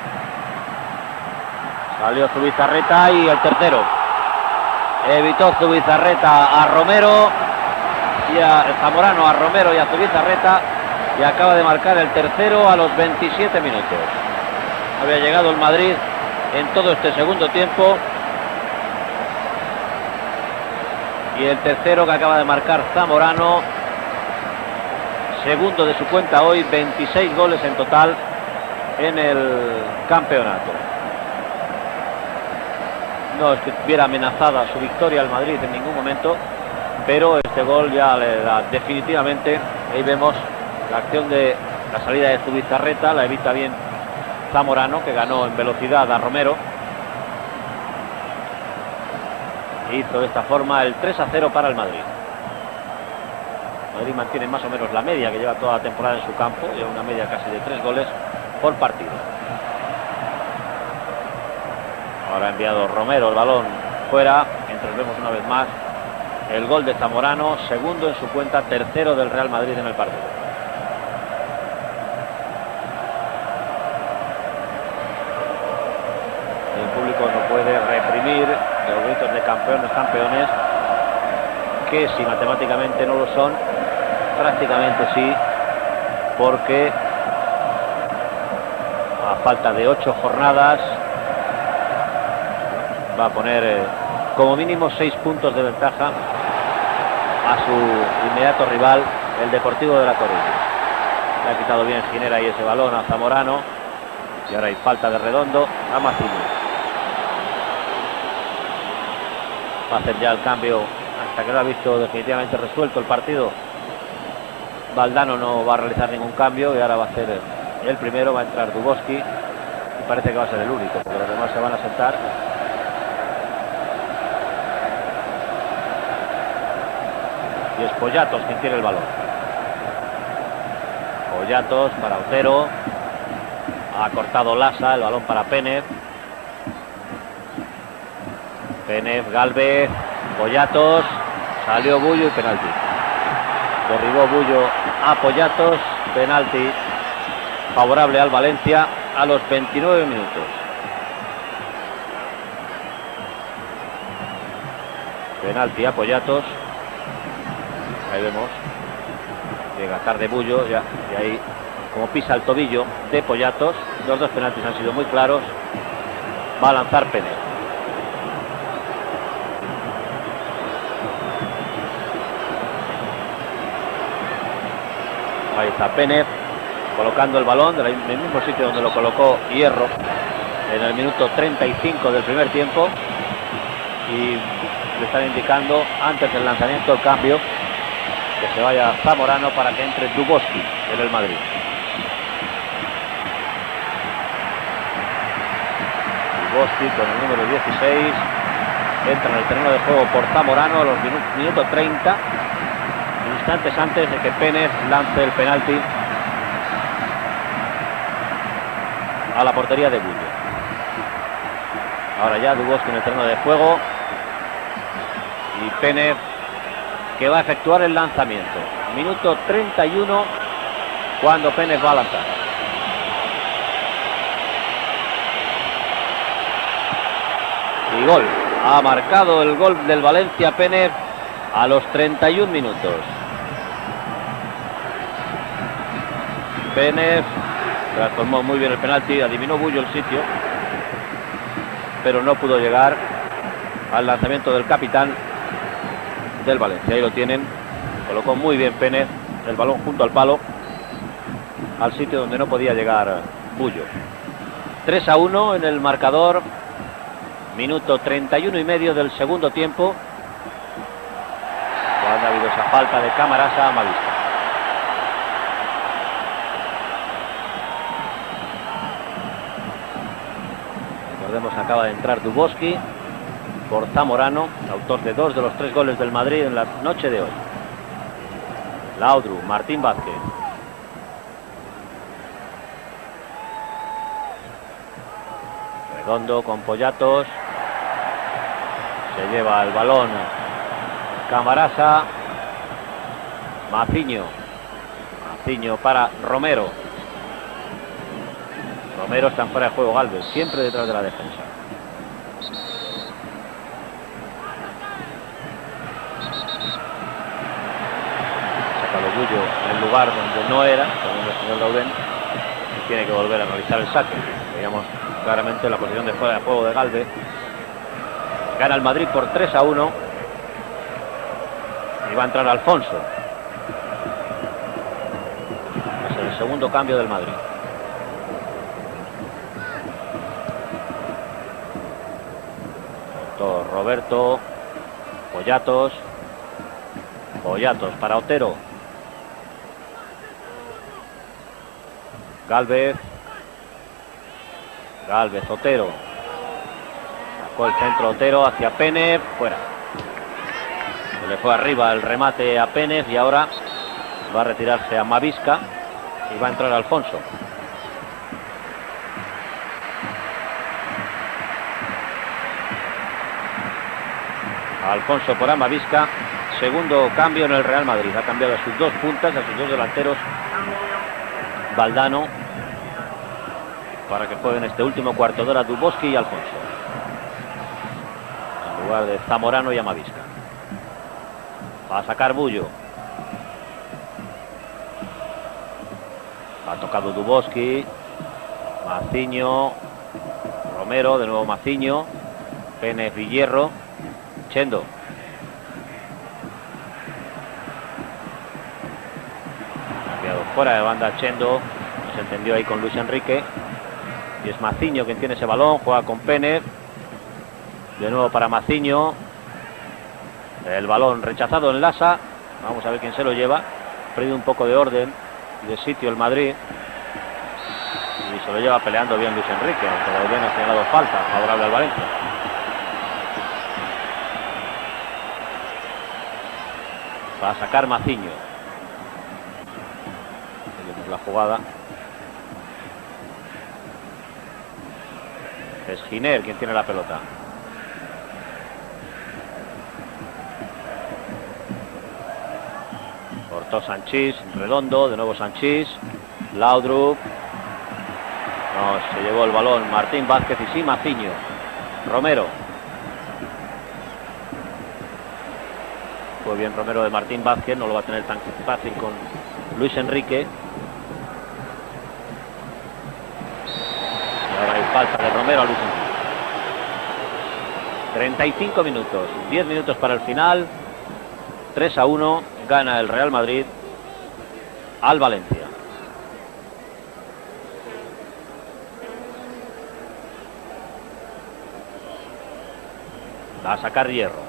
Salió Zubizarreta y el tercero. Evitó Zubizarreta a Romero. Y a Zamorano, a Romero y a Zubizarreta. Y acaba de marcar el tercero a los 27 minutos. Había llegado el Madrid en todo este segundo tiempo. Y el tercero que acaba de marcar Zamorano. Segundo de su cuenta hoy, 26 goles en total en el campeonato. No es que estuviera amenazada su victoria al Madrid en ningún momento, pero este gol ya le da definitivamente. Ahí vemos la acción de la salida de Zubizarreta, la evita bien Zamorano, que ganó en velocidad a Romero. Hizo de esta forma el 3-0 para el Madrid. Madrid mantiene más o menos la media que lleva toda la temporada en su campo, lleva una media casi de 3 goles por partido. Ahora ha enviado Romero el balón fuera, mientras vemos una vez más el gol de Zamorano, segundo en su cuenta, tercero del Real Madrid en el partido. El público no puede reprimir los gritos de campeones, campeones, que si matemáticamente no lo son, prácticamente sí, porque a falta de 8 jornadas va a poner como mínimo 6 puntos de ventaja a su inmediato rival, el Deportivo de La Coruña. Le ha quitado bien Giner ahí ese balón a Zamorano y ahora hay falta de Redondo a Maciño. Va a hacer ya el cambio hasta que lo ha visto definitivamente resuelto el partido. Valdano no va a realizar ningún cambio y ahora va a ser el primero. Va a entrar Dubovsky y parece que va a ser el único, porque los demás se van a sentar. Y es Poyatos quien tiene el balón. Poyatos para Otero. Ha cortado Lasa, el balón para Pénez. Pénez, Gálvez, Poyatos. Salió Bullo y penalti. Derribó Bullo a Poyatos, penalti favorable al Valencia a los 29 minutos. Penalti a Poyatos. Ahí vemos. Llega tarde Bullo ya, y ahí como pisa el tobillo de Poyatos. Los dos penaltis han sido muy claros. Va a lanzar Pénez. Ahí está Pénez colocando el balón del mismo sitio donde lo colocó Hierro en el minuto 35 del primer tiempo, y le están indicando antes del lanzamiento el cambio, que se vaya Zamorano para que entre Dubovsky en el Madrid. Dubovsky con el número 16 entra en el terreno de juego por Zamorano a los minuto 30, instantes antes de que Pénez lance el penalti a la portería de Bullo. Ahora ya Dubovsky en el terreno de juego y Pénez, que va a efectuar el lanzamiento. Minuto 31 cuando Pénez va a lanzar. Y gol. Ha marcado el gol del Valencia Pénez a los 31 minutos. Pérez transformó muy bien el penalti, adivinó Bullo el sitio, pero no pudo llegar al lanzamiento del capitán del Valencia. Ahí lo tienen, colocó muy bien Pérez el balón junto al palo, al sitio donde no podía llegar Bullo. 3-1 en el marcador, minuto 31 y medio del segundo tiempo, cuando ha habido esa falta de Camarasa a Mavisca. Recordemos, acaba de entrar Duboski por Zamorano, autor de 2 de los 3 goles del Madrid en la noche de hoy. Laudrup, Martín Vázquez. Redondo con Poyatos. Se lleva el balón Camarasa. Maciño. Maciño para Romero. Romero está fuera de juego. Gálvez siempre detrás de la defensa. Bullo en el lugar donde no era, según el señor Laurén, y tiene que volver a realizar el saque. Veíamos claramente la posición de fuera de juego de Gálvez. Gana el Madrid por 3-1 y va a entrar Alfonso. Va a ser el segundo cambio del Madrid. Roberto, Poyatos para Otero. Gálvez, Otero. Sacó el centro Otero hacia Pérez, fuera. Se le fue arriba el remate a Pérez y ahora va a retirarse a Mavisca y va a entrar Alfonso. Alfonso por Amavisca, segundo cambio en el Real Madrid. Ha cambiado a sus 2 puntas, a sus 2 delanteros, Valdano, para que jueguen este último cuarto de hora Duboski y Alfonso, en lugar de Zamorano y Amavisca. Va a sacar Bullo. Ha tocado Duboski, Maciño, Romero, de nuevo Maciño, Pérez, Villerro, Chendo. Cambiado fuera de banda Chendo. No se entendió ahí con Luis Enrique. Y es Maciño quien tiene ese balón. Juega con Pérez. De nuevo para Maciño. El balón rechazado en Lasa. Vamos a ver quién se lo lleva. Ha perdido un poco de orden y de sitio el Madrid. Y se lo lleva peleando bien Luis Enrique, aunque todavía no ha señalado falta favorable al Valencia. Va a sacar Maciño. Tenemos la jugada. Es Giner quien tiene la pelota. Cortó Sanchís, Redondo, de nuevo Sanchís. Laudrup. No, se llevó el balón Martín Vázquez y sí Maciño. Romero. Fue bien Romero de Martín Vázquez, no lo va a tener tan fácil con Luis Enrique. Y ahora hay falta de Romero a Luis Enrique. 35 minutos, 10 minutos para el final. 3-1, gana el Real Madrid al Valencia. Va a sacar Hierro.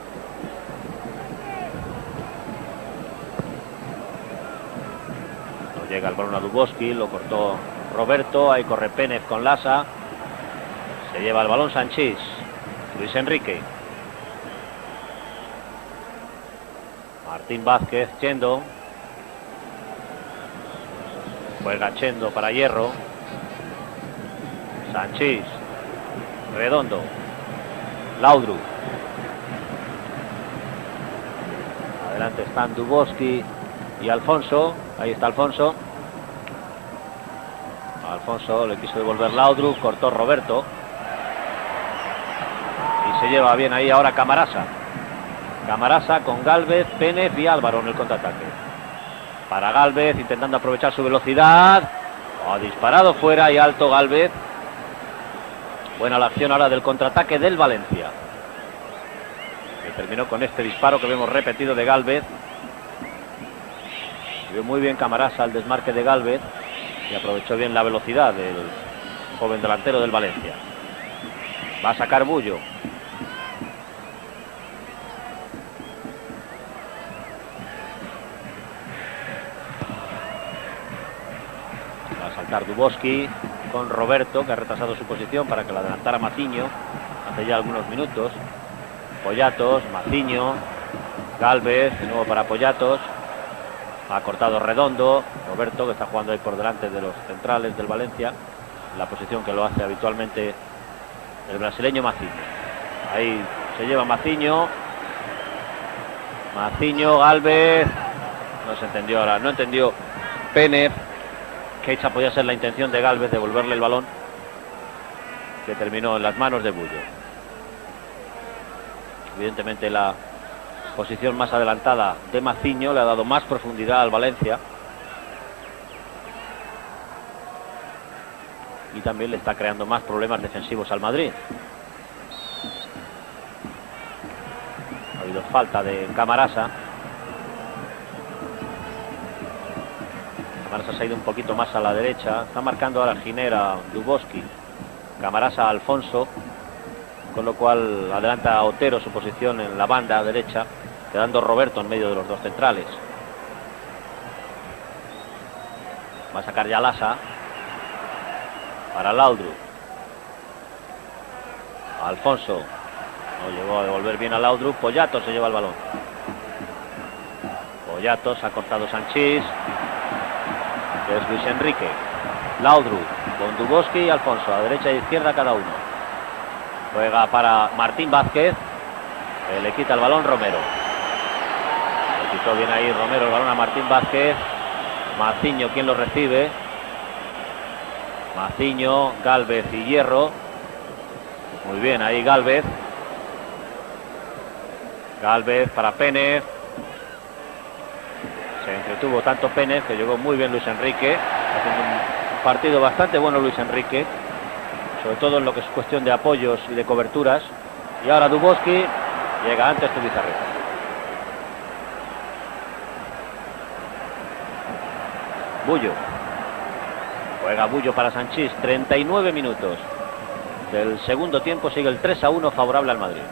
Llega el balón a Duboski, lo cortó Roberto, ahí corre Pérez con Lasa. Se lleva el balón Sanchís. Luis Enrique. Martín Vázquez, Chendo. Juega Chendo para Hierro. Sanchís. Redondo. Laudrup. Adelante están Duboski y Alfonso. Ahí está Alfonso. Alfonso le quiso devolver Laudrup, cortó Roberto. Y se lleva bien ahí ahora Camarasa. Camarasa con Gálvez, Pérez y Álvaro en el contraataque. Para Gálvez, intentando aprovechar su velocidad. Ha disparado fuera y alto Gálvez. Buena la acción ahora del contraataque del Valencia, que terminó con este disparo que vemos repetido de Gálvez. Vio muy bien Camarasa al desmarque de Gálvez y aprovechó bien la velocidad del joven delantero del Valencia. Va a sacar Bullo. Va a saltar Duboski con Roberto, que ha retrasado su posición para que la adelantara Maciño hace ya algunos minutos. Poyatos, Maciño, Gálvez, de nuevo para Poyatos. Ha cortado Redondo, Roberto, que está jugando ahí por delante de los centrales del Valencia, en la posición que lo hace habitualmente el brasileño Maciño. Ahí se lleva Maciño. Maciño, Gálvez. No se entendió ahora, no entendió Pénez que esa podía ser la intención de Gálvez, devolverle el balón, que terminó en las manos de Bullo. Evidentemente la posición más adelantada de Maciño le ha dado más profundidad al Valencia y también le está creando más problemas defensivos al Madrid. Ha habido falta de Camarasa. Camarasa se ha ido un poquito más a la derecha. Está marcando ahora Ginera, Duboski, Camarasa, Alfonso, con lo cual adelanta a Otero su posición en la banda derecha, quedando Roberto en medio de los dos centrales. Va a sacar ya Lasa para Laudrup. Alfonso no llegó a devolver bien a Laudrup. Poyatos se lleva el balón. Poyatos, ha cortado Sanchís, que es Luis Enrique. Laudrup con Duboski y Alfonso, a derecha e izquierda cada uno. Juega para Martín Vázquez, que le quita el balón Romero. Le quitó bien ahí Romero el balón a Martín Vázquez. Maciño quien lo recibe. Maciño, Gálvez y Hierro. Muy bien ahí Gálvez. Gálvez para Pénez. Se entretuvo tanto Pénez que llegó muy bien Luis Enrique, haciendo un partido bastante bueno Luis Enrique, sobre todo en lo que es cuestión de apoyos y de coberturas. Y ahora Duboski llega antes que Bizarreta. Bullo. Juega Bullo para Sanchís. 39 minutos del segundo tiempo. Sigue el 3-1 favorable al Madrid.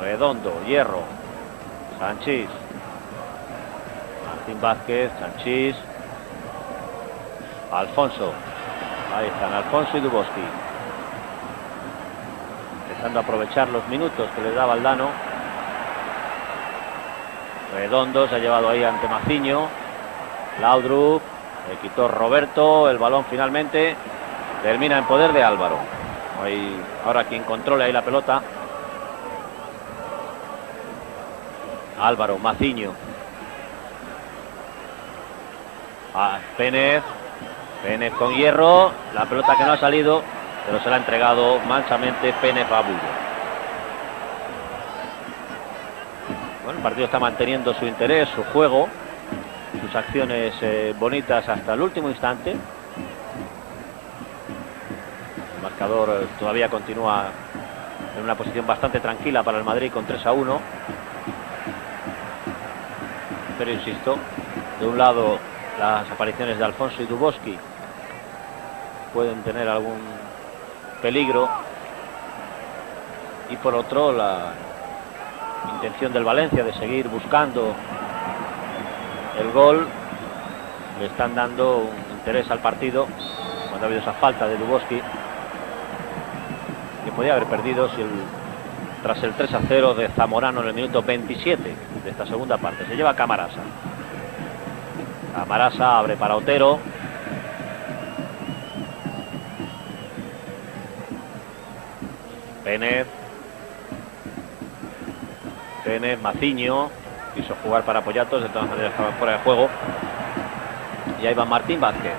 Redondo, Hierro, Sanchís, Martín Vázquez, Sanchís, Alfonso. Ahí están Alfonso y Duboski, empezando a aprovechar los minutos que les da Valdano. Redondo se ha llevado ahí ante Maciño. Laudrup, le quitó Roberto el balón finalmente. Termina en poder de Álvaro. Ahora quien controla ahí la pelota. Álvaro, Maciño. Pénez. Pénez con Hierro. La pelota que no ha salido, pero se la ha entregado mansamente Pénez a Bullo. Bueno, el partido está manteniendo su interés, su juego, sus acciones bonitas hasta el último instante. El marcador todavía continúa en una posición bastante tranquila para el Madrid con 3-1. Pero insisto, de un lado las apariciones de Alfonso y Duboski pueden tener algún peligro, y por otro la intención del Valencia de seguir buscando el gol. Le están dando un interés al partido cuando ha habido esa falta de Duboski, que podía haber perdido si tras el 3-0 de Zamorano en el minuto 27 de esta segunda parte. Se lleva Camarasa. Camarasa abre para Otero. Pénez. Pénez, Maciño. Quiso jugar para Poyatos, de todas maneras estaba fuera de juego. Y ahí va Martín Vázquez.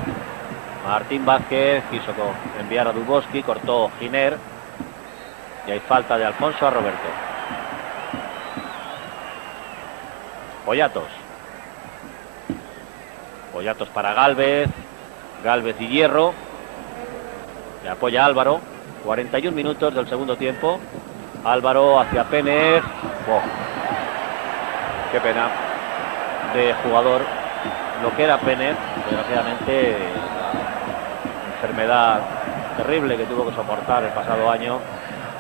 Martín Vázquez quiso enviar a Duboski, cortó Giner. Y hay falta de Alfonso a Roberto. Poyatos. Pollatos para Gálvez. Gálvez y Hierro. Le apoya Álvaro. 41 minutos del segundo tiempo. Álvaro hacia Pénez. Oh, qué pena de jugador lo que era Pénez. Desgraciadamente, la enfermedad terrible que tuvo que soportar el pasado año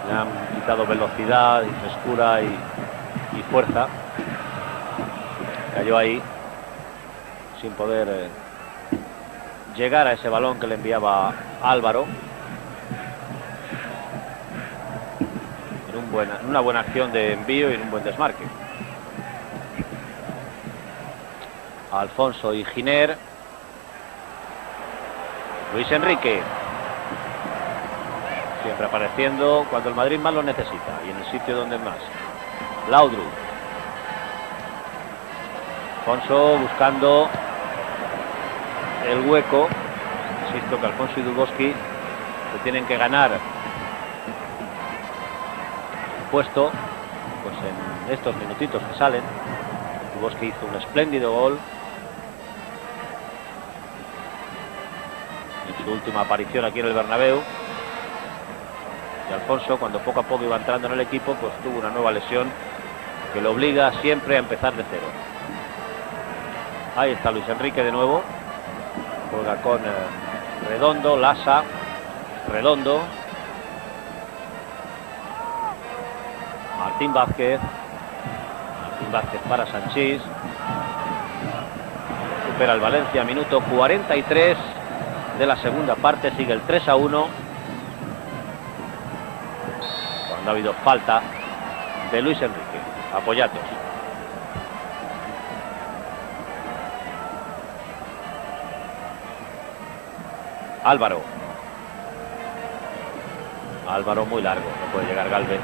le han quitado velocidad y frescura y fuerza. Cayó ahí sin poder llegar a ese balón que le enviaba Álvaro. En una buena acción de envío y en un buen desmarque. Alfonso y Giner. Luis Enrique. Siempre apareciendo cuando el Madrid más lo necesita y en el sitio donde más. Laudrup. Alfonso buscando el hueco. Insisto que Alfonso y Dubovsky se tienen que ganar puesto pues en estos minutitos que salen. Dubovsky hizo un espléndido gol en su última aparición aquí en el Bernabéu, y Alfonso, cuando poco a poco iba entrando en el equipo, pues tuvo una nueva lesión que lo obliga siempre a empezar de cero. Ahí está Luis Enrique de nuevo, juega con Redondo, Lasa, Redondo, Martín Vázquez para Sanchís. Supera el Valencia, minuto 43 de la segunda parte, sigue el 3-1. Cuando ha habido falta de Luis Enrique. Apoyatos. Álvaro muy largo, no puede llegar Gálvez.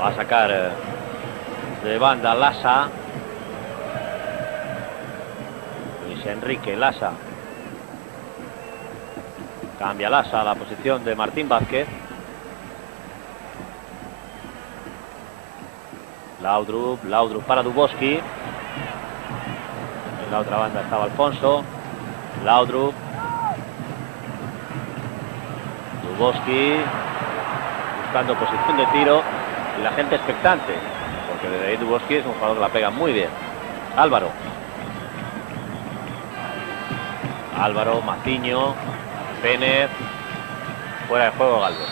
Va a sacar de banda Lasa. Luis Enrique, Lasa. Cambia Lasa a la posición de Martín Vázquez. Laudrup para Dubovsky. En la otra banda estaba Alfonso. Laudrup. Dubovsky buscando posición de tiro y la gente expectante, porque desde ahí Dubovsky es un jugador que la pega muy bien. Álvaro, Maciño, Pénez, fuera de juego Gálvez.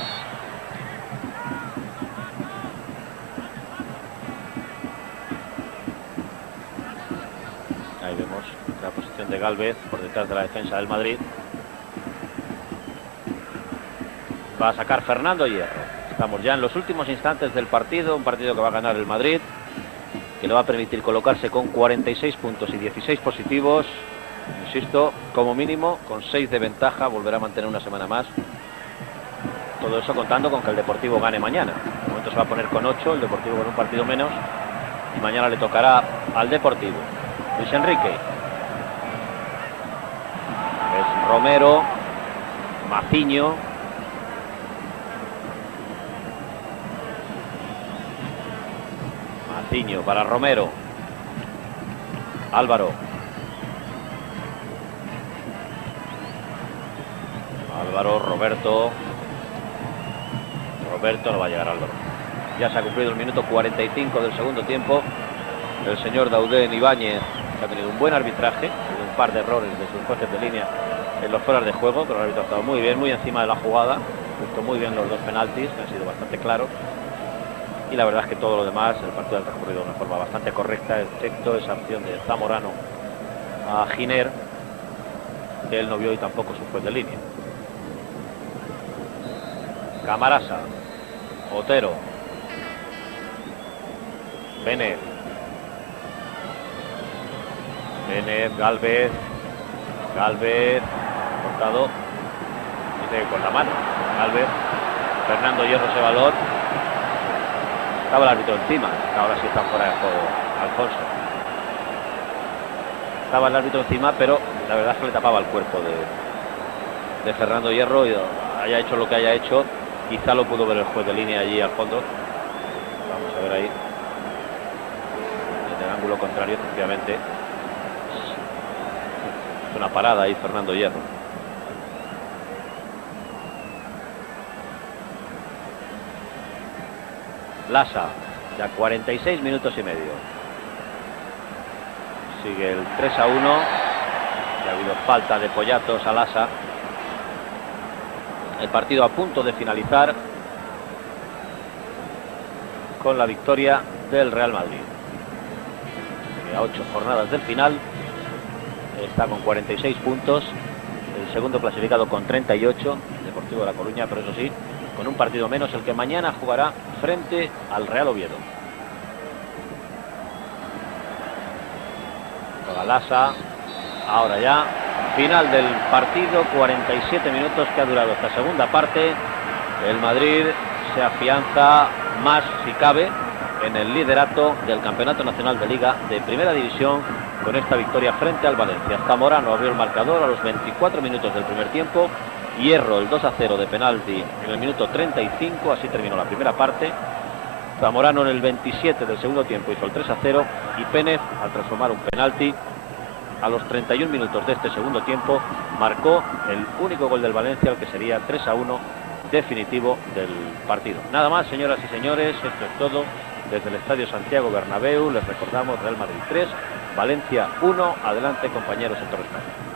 Ahí vemos la posición de Gálvez por detrás de la defensa del Madrid. Va a sacar Fernando Hierro. Estamos ya en los últimos instantes del partido, un partido que va a ganar el Madrid, que le va a permitir colocarse con 46 puntos y 16 positivos. Insisto, como mínimo, con 6 de ventaja, volverá a mantener una semana más. Todo eso contando con que el Deportivo gane mañana. De momento se va a poner con 8, el Deportivo con un partido menos, y mañana le tocará al Deportivo. Luis Enrique. Es Romero, Maciño. Maciño para Romero. Álvaro, Roberto, no va a llegar Álvaro. Ya se ha cumplido el minuto 45 del segundo tiempo. El señor Dauden Ibáñez ha tenido un buen arbitraje, un par de errores de sus jueces de línea en los fueras de juego, pero el árbitro ha estado muy bien, muy encima de la jugada, ha visto muy bien los dos penaltis, que han sido bastante claros, y la verdad es que todo lo demás, el partido ha transcurrido de una forma bastante correcta, excepto esa opción de Zamorano a Giner, que él no vio y tampoco su juez de línea. Camarasa, Otero, Pénez, Gálvez, cortado, dice que con la mano, Gálvez, Fernando Hierro ese balón, estaba el árbitro encima, ahora sí está fuera de juego Alfonso. Estaba el árbitro encima, pero la verdad es que le tapaba el cuerpo de Fernando Hierro, y haya hecho lo que haya hecho, quizá lo pudo ver el juez de línea allí al fondo. Vamos a ver ahí. contrario, efectivamente. Es una parada ahí Fernando Hierro. Lasa, ya 46 minutos y medio. Sigue el 3-1. Ya ha habido falta de Pollatos a Lasa. El partido a punto de finalizar con la victoria del Real Madrid. A 8 jornadas del final. Está con 46 puntos. El segundo clasificado con 38, Deportivo de La Coruña, pero eso sí, con un partido menos, el que mañana jugará frente al Real Oviedo. Juega Lasa. Ahora ya, final del partido, 47 minutos que ha durado esta segunda parte. El Madrid se afianza más, si cabe, en el liderato del Campeonato Nacional de Liga de Primera División con esta victoria frente al Valencia. Zamorano abrió el marcador a los 24 minutos del primer tiempo. Hierro el 2-0 de penalti en el minuto 35, así terminó la primera parte. Zamorano en el 27 del segundo tiempo hizo el 3-0 y Pénez, al transformar un penalti a los 31 minutos de este segundo tiempo, marcó el único gol del Valencia, el que sería 3-1 definitivo del partido. Nada más, señoras y señores, esto es todo desde el Estadio Santiago Bernabéu. Les recordamos: Real Madrid 3, Valencia 1. Adelante, compañeros en Torre España.